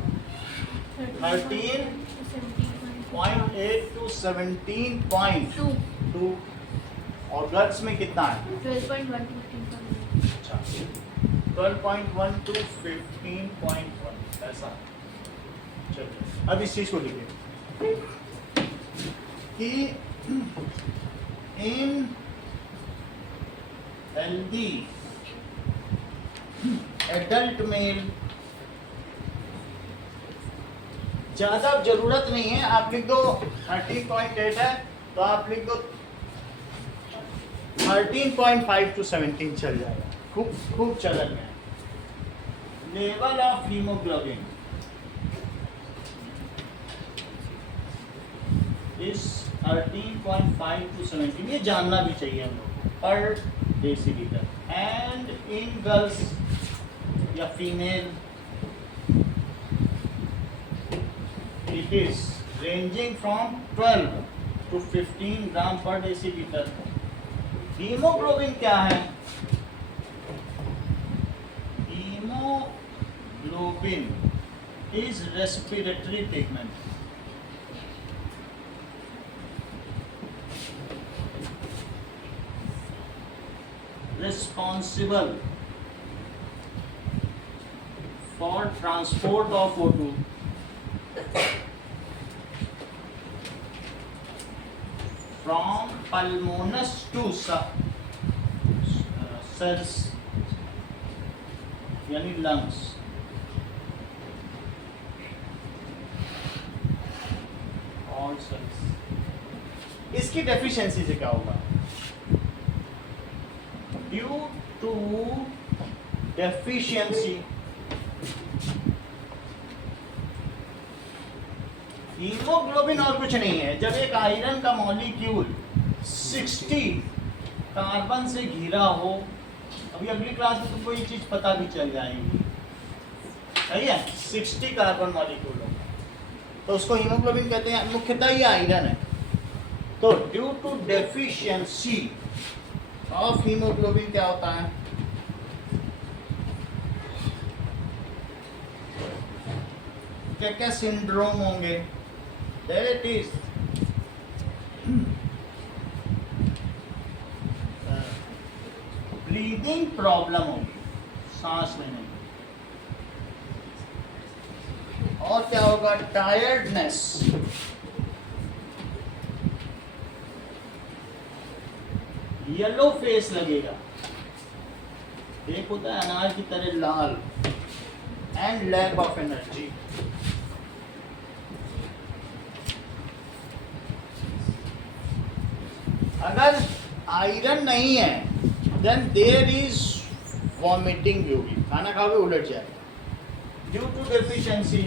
13.8 to 17.2, और गर्ल्स में कितना है 12.1 to 15.1। अच्छा 12.1 to 15.1 ऐसा। चलिए अब इस चीज को लिखिए कि इन हेल्दी एडल्ट मेल, ज्यादा जरूरत नहीं है, आप लिख दो 13.8 है तो आप लिख दो 13.5 to 17 चल जाएगा, खूब चलन में। लेवल ऑफ हीमोग्लोबिन इस 13.5 to 17, ये जानना भी चाहिए हम लोग, पर डेसीलीटर। एंड इन गर्ल्स या female it is ranging from 12 to 15 ग्राम पर डेसीलीटर। हीमोग्लोबिन क्या है, haemoglobin is respiratory pigment, responsible for transport of O2 from pulmonus to cells यानी lungs। all cells, इसकी डेफिशिएंसी से क्या होगा, due to deficiency हीमोग्लोबिन और कुछ नहीं है, जब एक आयरन का मॉलिक्यूल 60 कार्बन से घिरा हो, अभी अगली क्लास में तुमको ये चीज पता भी चल जाएगी, सही है, 60 कार्बन मॉलिक्यूल हो तो उसको हीमोग्लोबिन कहते हैं, मुख्यतः ये आयरन है। तो due to deficiency of haemoglobin क्या होता है, क्या क्या सिंड्रोम होंगे, there it is breathing problem होगी, सांस लेने में, और क्या होगा, टायर्डनेस, येलो फेस लगेगा, एक होता है अनार की तरह लाल, एंड लैक ऑफ एनर्जी। अगर आयरन नहीं है देन देयर इज वॉमिटिंग भी होगी, खाना खाओगे उलट जाएगा। Due to deficiency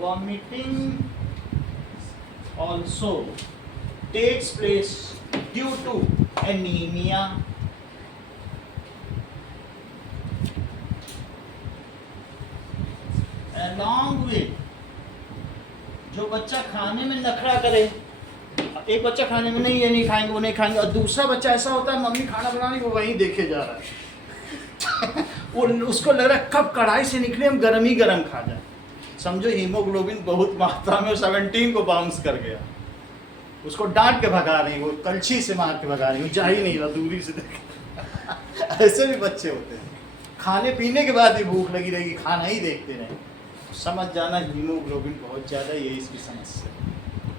vomiting also takes place due to anemia, along with जो बच्चा खाने में नखरा करे, एक बच्चा खाने में नहीं, ये नहीं खाएंगे वो नहीं खाएंगे, और दूसरा बच्चा ऐसा होता है मम्मी खाना बनाने को वहीं देखे जा रहा है वो उसको लग रहा है कब कढ़ाई से निकले हम गरम ही गरम खा जाए, समझो हीमोग्लोबिन बहुत मात्रा में 17 को बाउंस कर गया, उसको डांट के भगा रही, वो कलछी से मार के भगा रही, जा ही नहीं रहा, दूरी से देख ऐसे भी बच्चे होते हैं, खाने पीने के बाद भी भूख लगी रहेगी, खाना ही देखते रहे, समझ जाना हीमोग्लोबिन बहुत ज़्यादा, ये इसकी समस्या।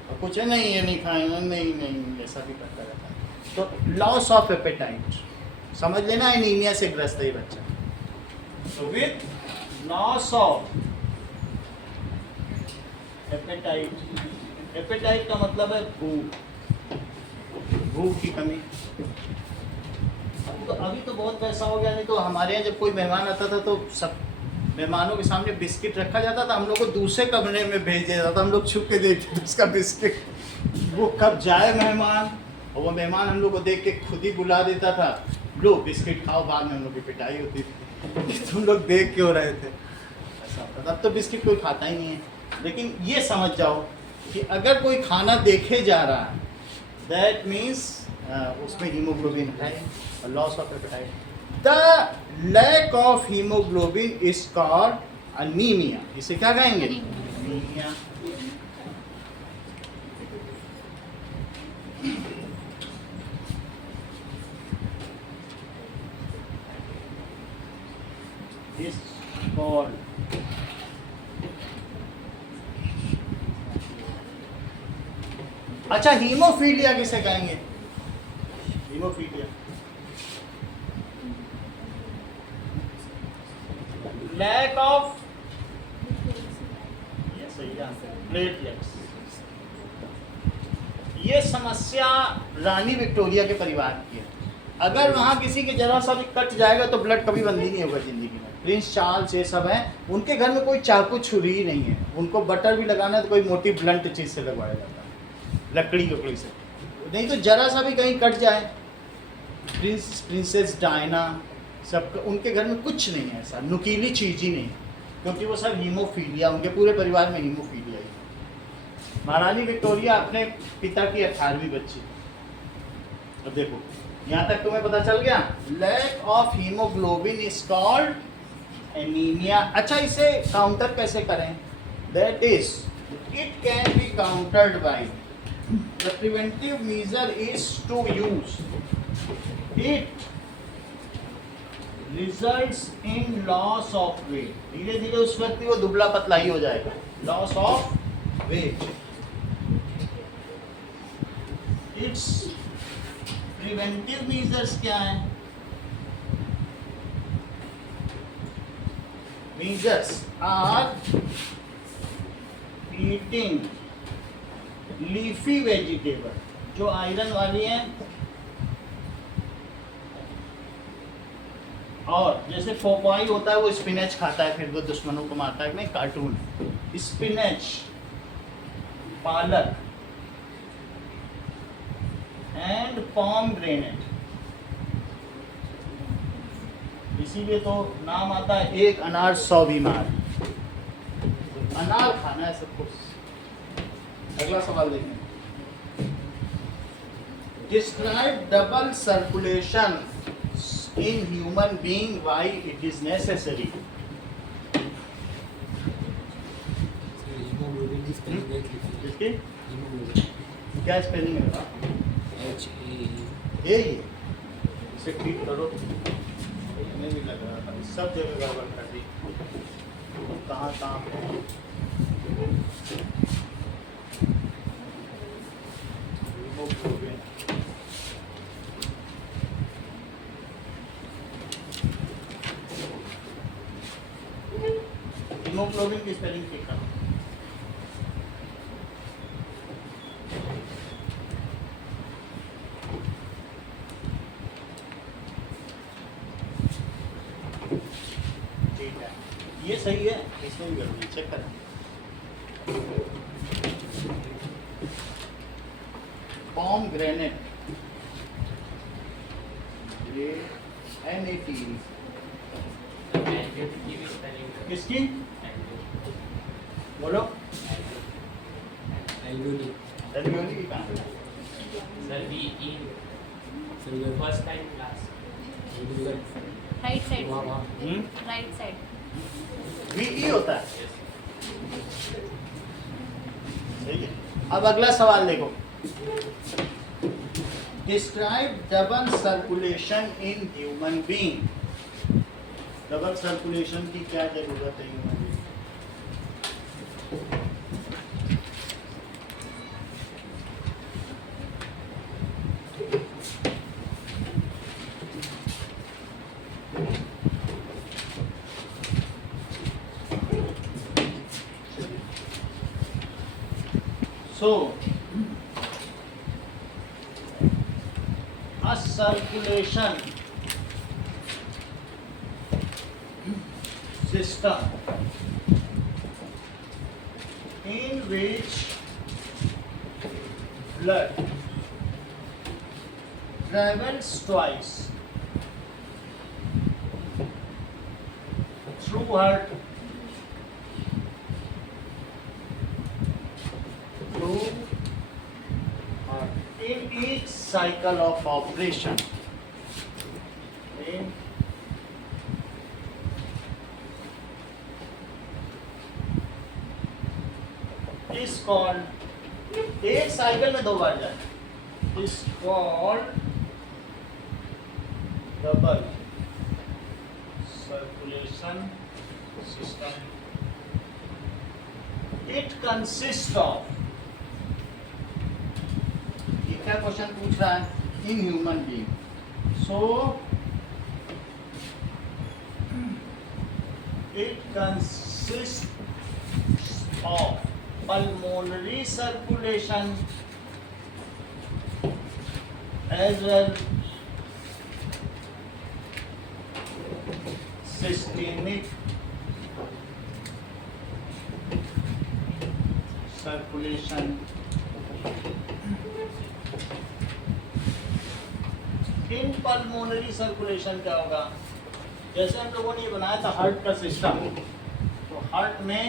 और कुछ है नहीं ये नहीं खाएंगे, नहीं ऐसा भी करता रहता है। तो लॉस ऑफ एपेटाइट समझ लेना, एनीमिया से ग्रस्त है ये बच्चा। तो with loss of appetite, appetite का मतलब है भूख, भूख की कमी। अभी तो बहुत पैसा हो गया, नहीं तो हमारे यहाँ जब कोई मेहमान आता था तो सब मेहमानों के सामने बिस्किट रखा जाता था, हम लोग को दूसरे कमरे में भेज दिया जाता था, हम लोग छुप के देखते थे उसका बिस्किट, वो कब जाए मेहमान, और वो मेहमान हम लोग को देख के खुद ही बुला देता था, लो बिस्किट खाओ, बाद में हम लोग की पिटाई होती थी तुम लोग देख क्यों रहे थे, ऐसा होता था। अब तो बिस्किट कोई खाता ही नहीं है। लेकिन ये समझ जाओ कि अगर कोई खाना देखे जा रहा है, दैट मीन्स उसमें हीमोग्लोबिन है, loss of appetite. The lack of haemoglobin is called anaemia. इसे क्या कहेंगे? अनीमिया। इज कॉल्ड अच्छा, हीमोफीलिया किसे कहेंगे? Haemophilia lack of platelets. ये समस्या रानी विक्टोरिया के परिवार की है। अगर वहां किसी के जरा सा भी कट जाएगा तो ब्लड कभी बंद ही नहीं होगा जिंदगी में। प्रिंस चार्ल्स ये सब हैं, उनके घर में कोई चाकू छुरी ही नहीं है, उनको बटर भी लगाना है तो कोई मोटी ब्लंट चीज से लगवाया जाता है, लकड़ी से, नहीं तो जरा सा भी कहीं कट जाए। प्रिंसेस डायना सब, उनके घर में कुछ नहीं है ऐसा, नुकीली चीज ही नहीं, क्योंकि वो सब हीमोफीलिया, उनके पूरे परिवार में हीमोफीलिया ही। महारानी विक्टोरिया अपने पिता की 18वीं बच्ची। अब देखो यहाँ तक तुम्हें पता चल गया, lack of haemoglobin is called anaemia. अच्छा, इसे काउंटर कैसे करें? That is it can be countered by the preventive measure is to use it results in loss of weight. धीरे धीरे उस व्यक्ति को दुबला पतला ही हो जाएगा, loss of weight. Its preventive measures क्या है? Measures are eating leafy vegetable, जो आयरन वाली हैं, और जैसे पोपाई होता है वो स्पिनच खाता है, फिर वो दुश्मनों को मारता है, नहीं कार्टून, स्पिनच, पालक एंड पोमग्रेनेट। इसीलिए तो नाम आता है एक अनार 100 बीमार। अनार खाना है सबको। अगला सवाल देखें। Describe double circulation in human being, why it is necessary? इसकी क्या स्पेलिंग है? HAE। इसे ठीक करो, हमें भी लग रहा था सब जगह गड़बड़ कर दी, कहाँ हीमोग्लोबिन। हीमोग्लोबिन की स्पेलिंग ठीक करो। ठीक है, ये सही है, इसमें भी गड़बड़ी, चेक करें। पोमग्रेनेट, ये NAT किसकी? बोलो। एल्वियोली की कहाँ? Sir V E first time class right side, right side VE होता है। ठीक है, अब अगला सवाल देखो। Describe double circulation in human being. Double circulation की क्या जरूरत है human being? So a circulation system in which blood travels twice through heart in each cycle of operation. In is called एक साइकिल में 2 बार जाए is called double circulation system. It consists of, ये क्या क्वेश्चन पूछ रहा है, in human being. So it consists of pulmonary circulation as well systemic circulation. In pulmonary circulation क्या होगा, जैसे हम लोगों ने ये बनाया था हार्ट का सिस्टम, तो हार्ट में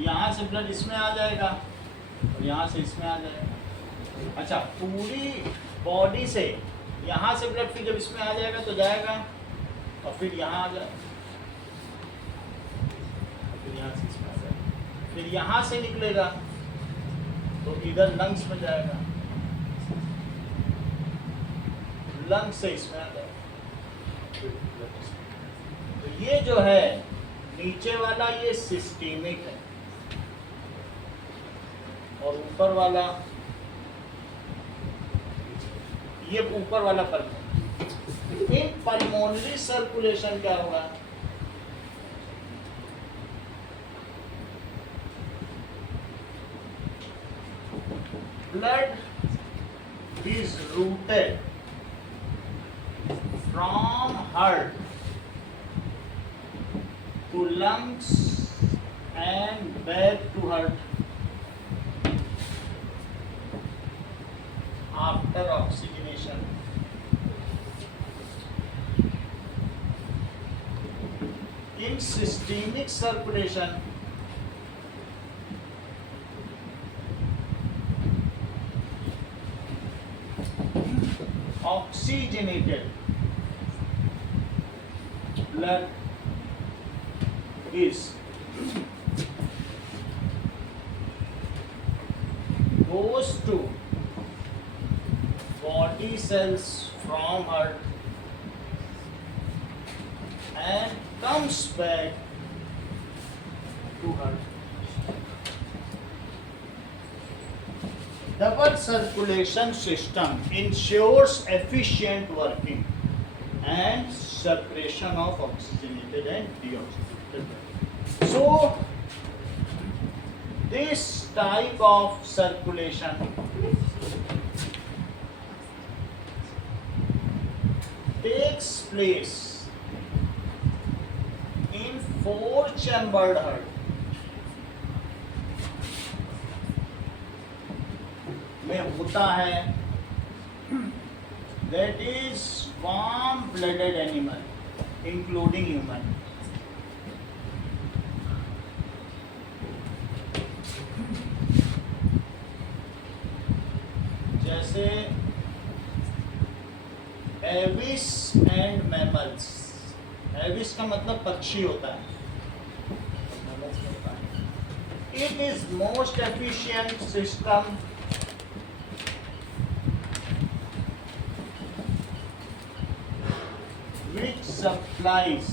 यहाँ से ब्लड इसमें आ जाएगा और यहाँ से इसमें आ जाएगा. अच्छा, पूरी बॉडी से यहाँ से ब्लड फिर जब इसमें आ जाएगा तो जाएगा और फिर यहाँ आ जाएगा, फिर यहाँ से इसमें आ जाएगा, फिर यहाँ से निकलेगा तो इधर लंग्स में जाएगा, लंग्स से इसमें आ जाएगा. तो ये जो है नीचे वाला ये सिस्टेमिक है और ऊपर वाला ये ऊपर वाला पल्मोनरी. इन पल्मोनरी सर्कुलेशन क्या होगा, blood is routed from heart to lungs and back to heart after oxygenation. In systemic circulation, oxygenated blood is goes to body cells from heart and comes back to heart. Double circulation system ensures efficient working and separation of oxygenated and deoxygenated blood. So, this type of circulation takes place in 4-chambered heart. में होता है, that is warm blooded animal including human. जैसे एविस एंड मैमल्स. एविस का मतलब पक्षी होता है, it is most efficient system which supplies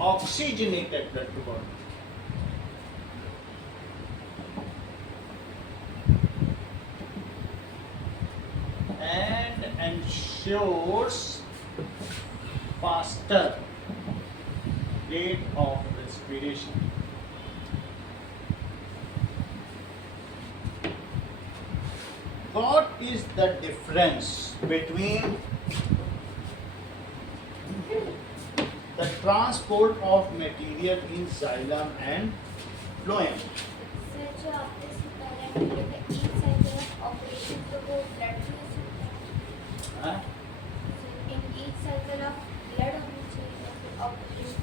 oxygenated blood to body. And ensures faster rate of respiration. what is the difference between the transport of material in xylem and phloem? Sir जो आपने पहले बोले थे ईच साइकिल ऑफ ऑपरेशन तो वो ब्लड फ्लूस होता है हाँ? इन ईच साइकिल ऑफ ब्लड होनी चाहिए ऑपरेशन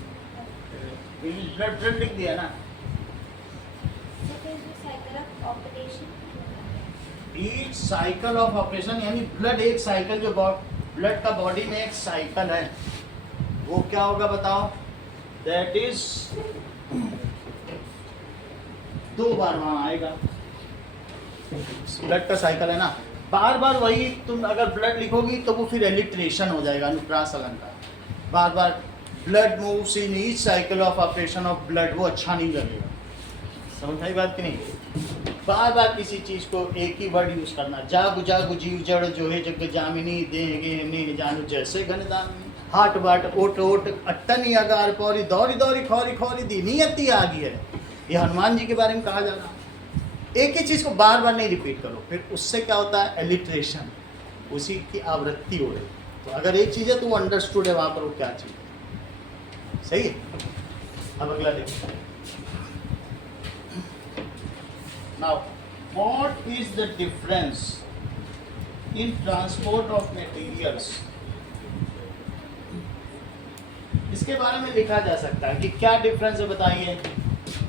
ब्लड लिख दिया ना. सर फिर जो cycle of operation each cycle of operation यानी ब्लड एक साइकिल जो ब्लड का बॉडी में एक साइकिल है वो क्या होगा बताओ. दैट इज 2 बार वहां आएगा. ब्लड का साइकिल है ना, बार बार वही. तुम अगर ब्लड लिखोगी तो वो फिर एलिट्रेशन हो जाएगा अनुप्रासलन का. बार बार blood moves in each cycle of operation of blood, वो अच्छा नहीं लगेगा. समझ आई बात कि नहीं. बार बार किसी चीज को एक ही वर्ड यूज करना. जागु जागु जीव जड़ जो है जग जामिनी देंगे ने जानू जैसे घनदान हाट बाट ओट ओट अट्टनी अगार पौरी दौरी दौरी खौरी खौरी दी नियति आ गई है. ये हनुमान जी के बारे में कहा जा रहा है. एक ही चीज को बार बार नहीं रिपीट करो, फिर उससे क्या होता है एलिट्रेशन, उसी की आवृत्ति हो रही. तो अगर एक चीज है तो वो अंडरस्टूड है वहां पर वो क्या चीज है. सही है. अब अगला देखिए. Now, what is the difference in transport of materials? इसके बारे में लिखा जा सकता है कि क्या डिफरेंस है बताइए.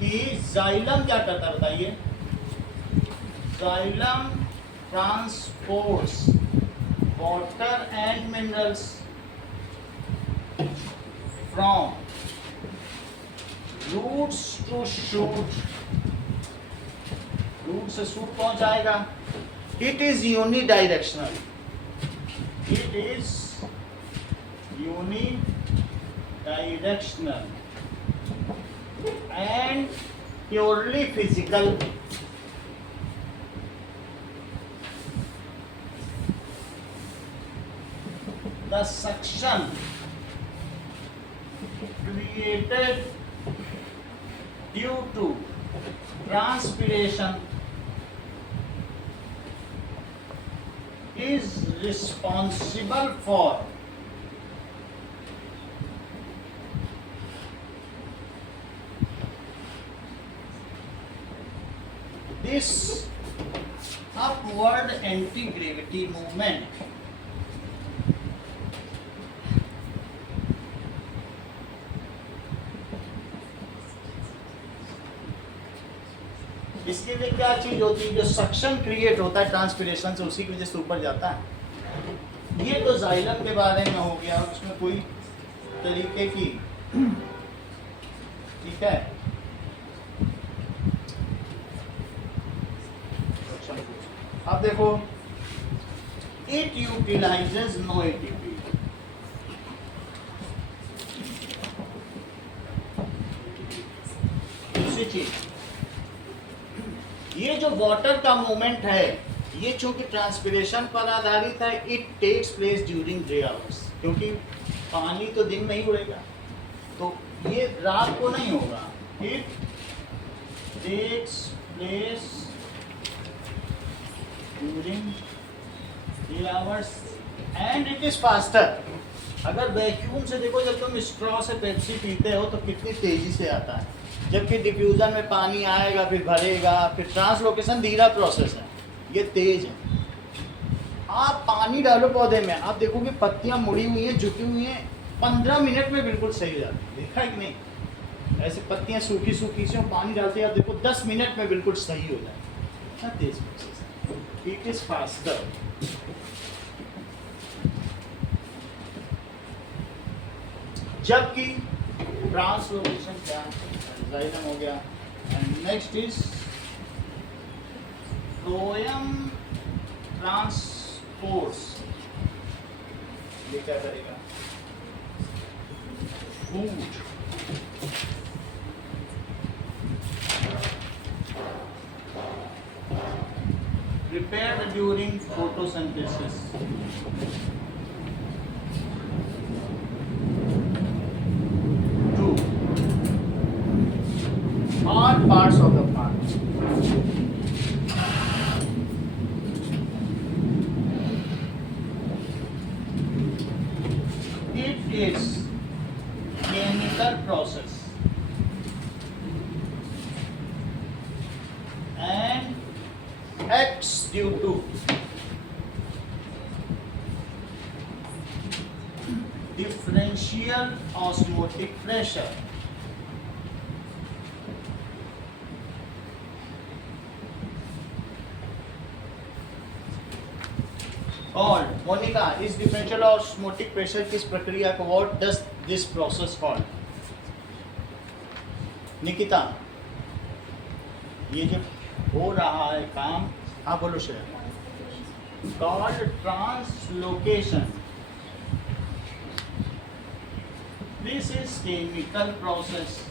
कि जाइलम क्या करता है बताइए. Xylem transports water and minerals from roots to shoot. Root से शूट पहुंचाएगा. It is unidirectional. It is unidirectional and purely physical. The suction created due to transpiration is responsible for this upward anti-gravity movement. इसके लिए क्या चीज होती है. जो सक्शन क्रिएट होता है ट्रांसपिरेशन से, उसी की वजह से ऊपर जाता है. ये तो जाइलम के बारे में हो गया. उसमें कोई तरीके की ठीक है. अब देखो इट यूटिलाइजेस नो एटीपी. दूसरी चीज, ये जो वाटर का मूवमेंट है ये चूंकि ट्रांसपिरेशन पर आधारित है. It takes place during day hours, क्योंकि पानी तो दिन में ही उड़ेगा तो ये रात को नहीं होगा. It takes place during day hours and it is faster. अगर वैक्यूम से देखो, जब तुम स्ट्रॉ से पेप्सी पीते हो तो कितनी तेजी से आता है, जबकि डिफ्यूजन में पानी आएगा फिर भरेगा. फिर ट्रांसलोकेशन धीरा प्रोसेस है, ये तेज है. आप पानी डालो पौधे में, आप देखोगे पत्तियां मुड़ी हुई हैं, झुकी हुई हैं, 15 मिनट में बिल्कुल सही हो जाती है. देखा है कि नहीं. ऐसे पत्तियां सूखी सूखी से पानी डालते हैं, आप देखो 10 मिनट में बिल्कुल सही हो जाए. इतना तेज प्रोसेस है. It is faster. जबकि ट्रांसलोकेशन क्या जाइलम हो गया. And next is phloem transports. ये क्या करेगा. Food prepared during photosynthesis. All parts of the plant. is chemical process and acts due to differential osmotic pressure. Called Monica, is differential osmotic pressure किस प्रक्रिया को what does this process called? Nikita, ये जो हो रहा है काम, हाँ बोलो Shreya, called translocation. This is chemical process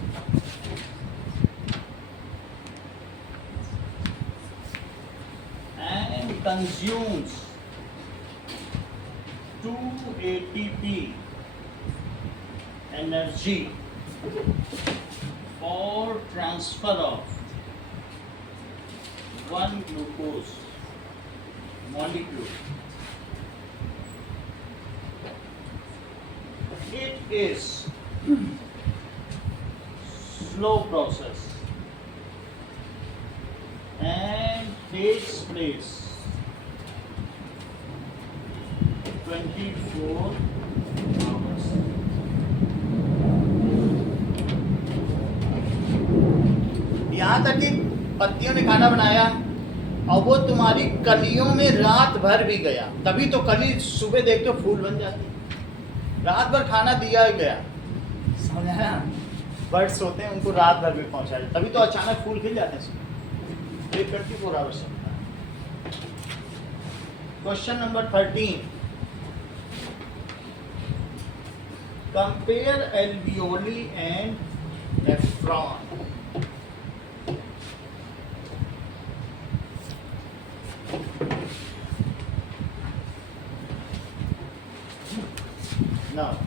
and consumes 2 ATP energy for transfer of 1 glucose molecule. It is slow process and takes place 24 hours. यहाँ तक कि पत्तियों ने खाना बनाया और वो तुम्हारी कलियों में रात भर भी गया, तभी तो कली सुबह देखते हो फूल बन जाती है। रात भर खाना दिया ही गया, समझ आया? बर्ड्स होते हैं, उनको रात भर भी पहुंचाया, तभी तो अचानक फूल खिल जाते हैं सुबह। 24 आवर्स होता है। Question number 13, compare alveoli and nephron. Now,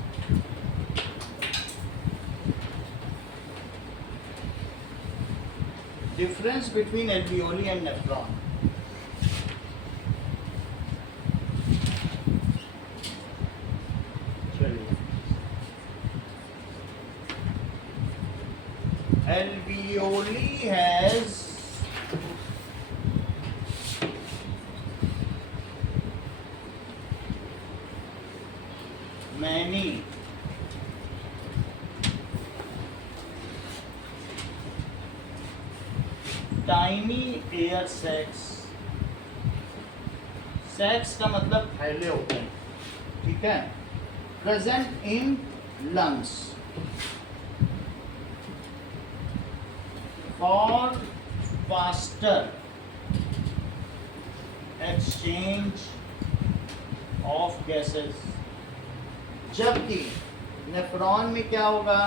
difference between alveoli and nephron. Alveoli has many tiny air sacs. Sacs का मतलब फैले होते हैं, ठीक है? Present in lungs for faster exchange of gases. जबकि नेफ्रॉन में क्या होगा?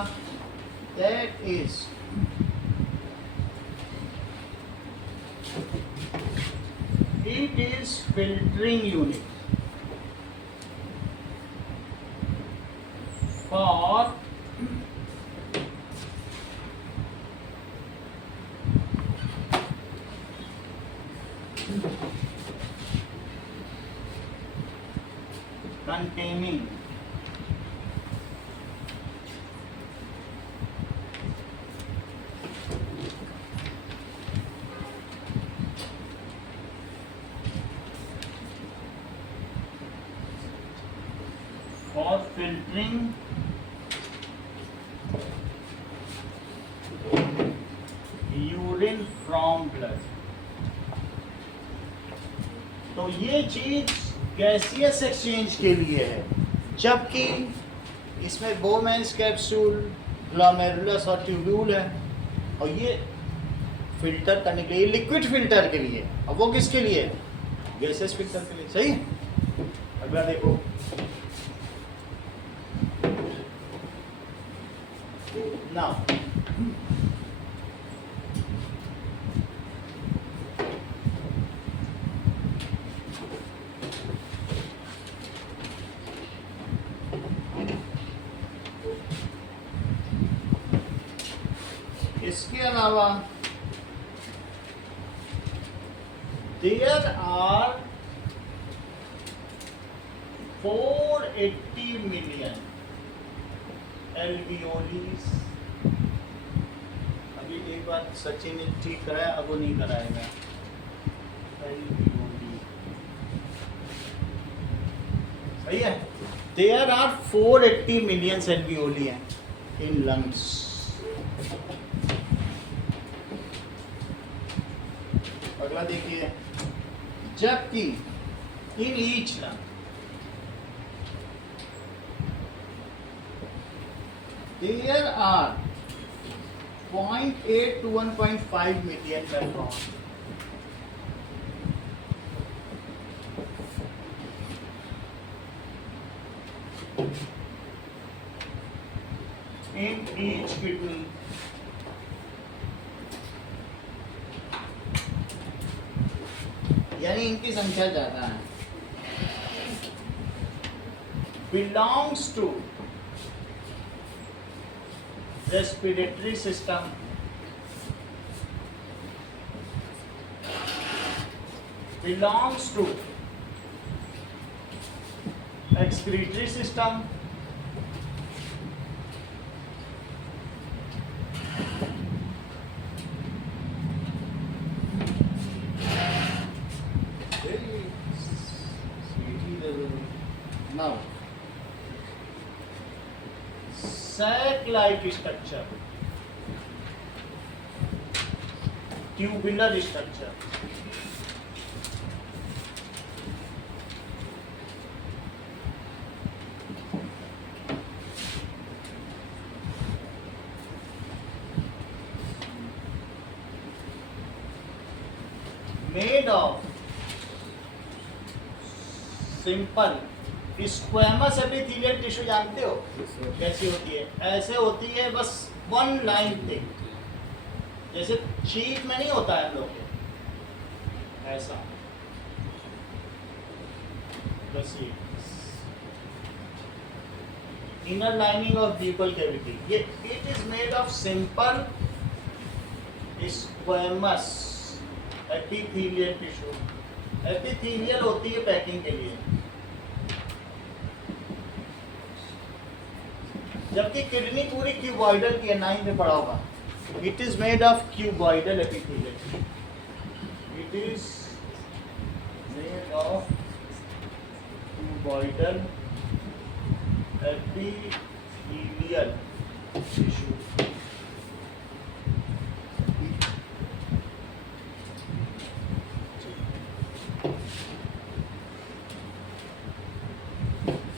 That is it is filtering unit for containing for filtering urine from blood. तो ये चीज गैसियस एक्सचेंज के लिए है, जबकि इसमें बोमेंस कैप्सूल, ग्लोमेरुलस और ट्यूब्यूल है, और ये फिल्टर करने के लिए, लिक्विड फिल्टर के लिए, और वो किसके लिए? गैसेस फिल्टर के लिए। सही? अगला देखो, नाउ इसके अलावा देयर आर 480 मिलियन एल्वियोलीज। अभी एक बार सचिन ने ठीक कराया, अब वो नहीं कराएगा। एल्वियोली सही है। देयर आर 480 मिलियन एल्वियोली हैं इन लंग्स। अगला देखिए, जबकि in each lung there are 0.8 to 1.5 million nephron. In each kidney. यानी इनकी संख्या ज्यादा है। Belongs to respiratory system, belongs to excretory system, now sac-like structure, tubular structure, made of simple squamous epithelial tissue. जानते हो कैसी होती है? ऐसे होती है, बस वन लाइन थिक, जैसे शीट में नहीं होता है हम लोग के, ऐसा बस ये इनर लाइनिंग ऑफ ब्यूपल कैविटी। ये it is made of simple squamous epithelial tissue. Epithelial होती है पैकिंग के लिए, जबकि किडनी पूरी क्यूबॉइडल की है, 9 में पढ़ा होगा। It is made of cuboidal epithelial, it is made of cuboidal epithelial tissue.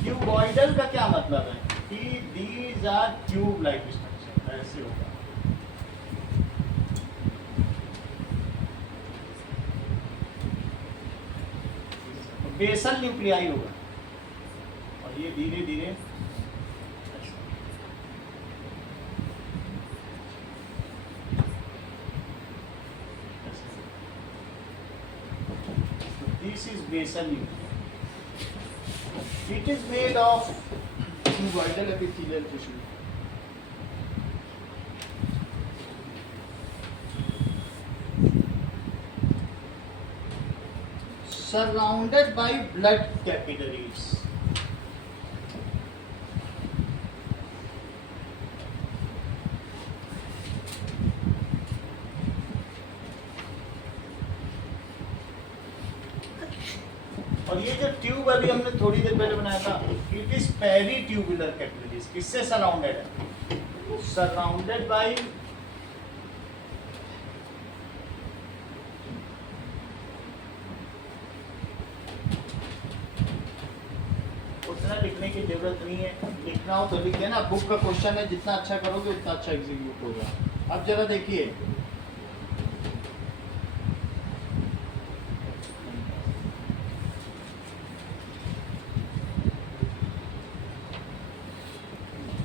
Cuboidal का क्या मतलब है? These are tube-like structure, ऐसे होगा। बेसल न्यूक्लियाई होगा, और ये धीरे धीरे this is basal nuclei. It is made of cuboidal epithelial tissue. Surrounded by blood capillaries. और ये जो ट्यूब अभी हमने थोड़ी देर पहले बनाया था, it is peritubular capillaries. किससे सराउंडेड है? सराउंडेड बाय उतना लिखने की जरूरत नहीं है, लिखना हो तो लिखे ना, बुक का क्वेश्चन है, जितना अच्छा करोगे उतना अच्छा एग्जीक्यूट होगा। अब जरा देखिए,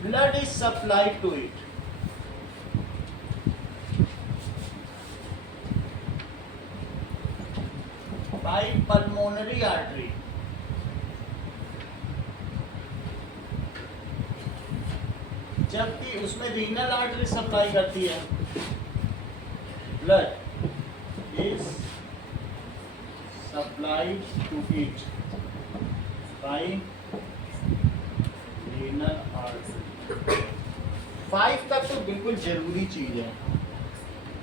blood is supplied to it by pulmonary artery, जबकि उसमें रीनल आर्टरी सप्लाई करती है। Blood is supplied to it by renal artery. 5 तक तो बिल्कुल जरूरी चीज है,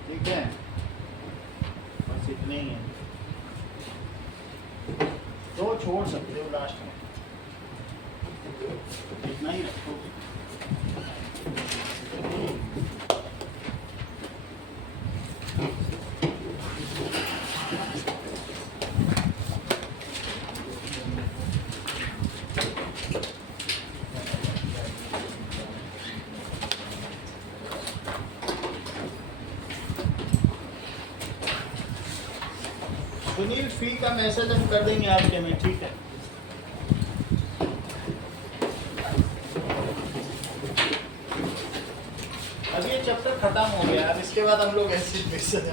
ठीक है, बस इतने ही है, तो छोड़ सकते हो लास्ट में, इतना ही रखो। सुनील फी का मैसेज हम कर देंगे आपके में, ठीक है। अब ये चैप्टर खत्म हो गया, अब इसके बाद हम लोग ऐसे मैसेज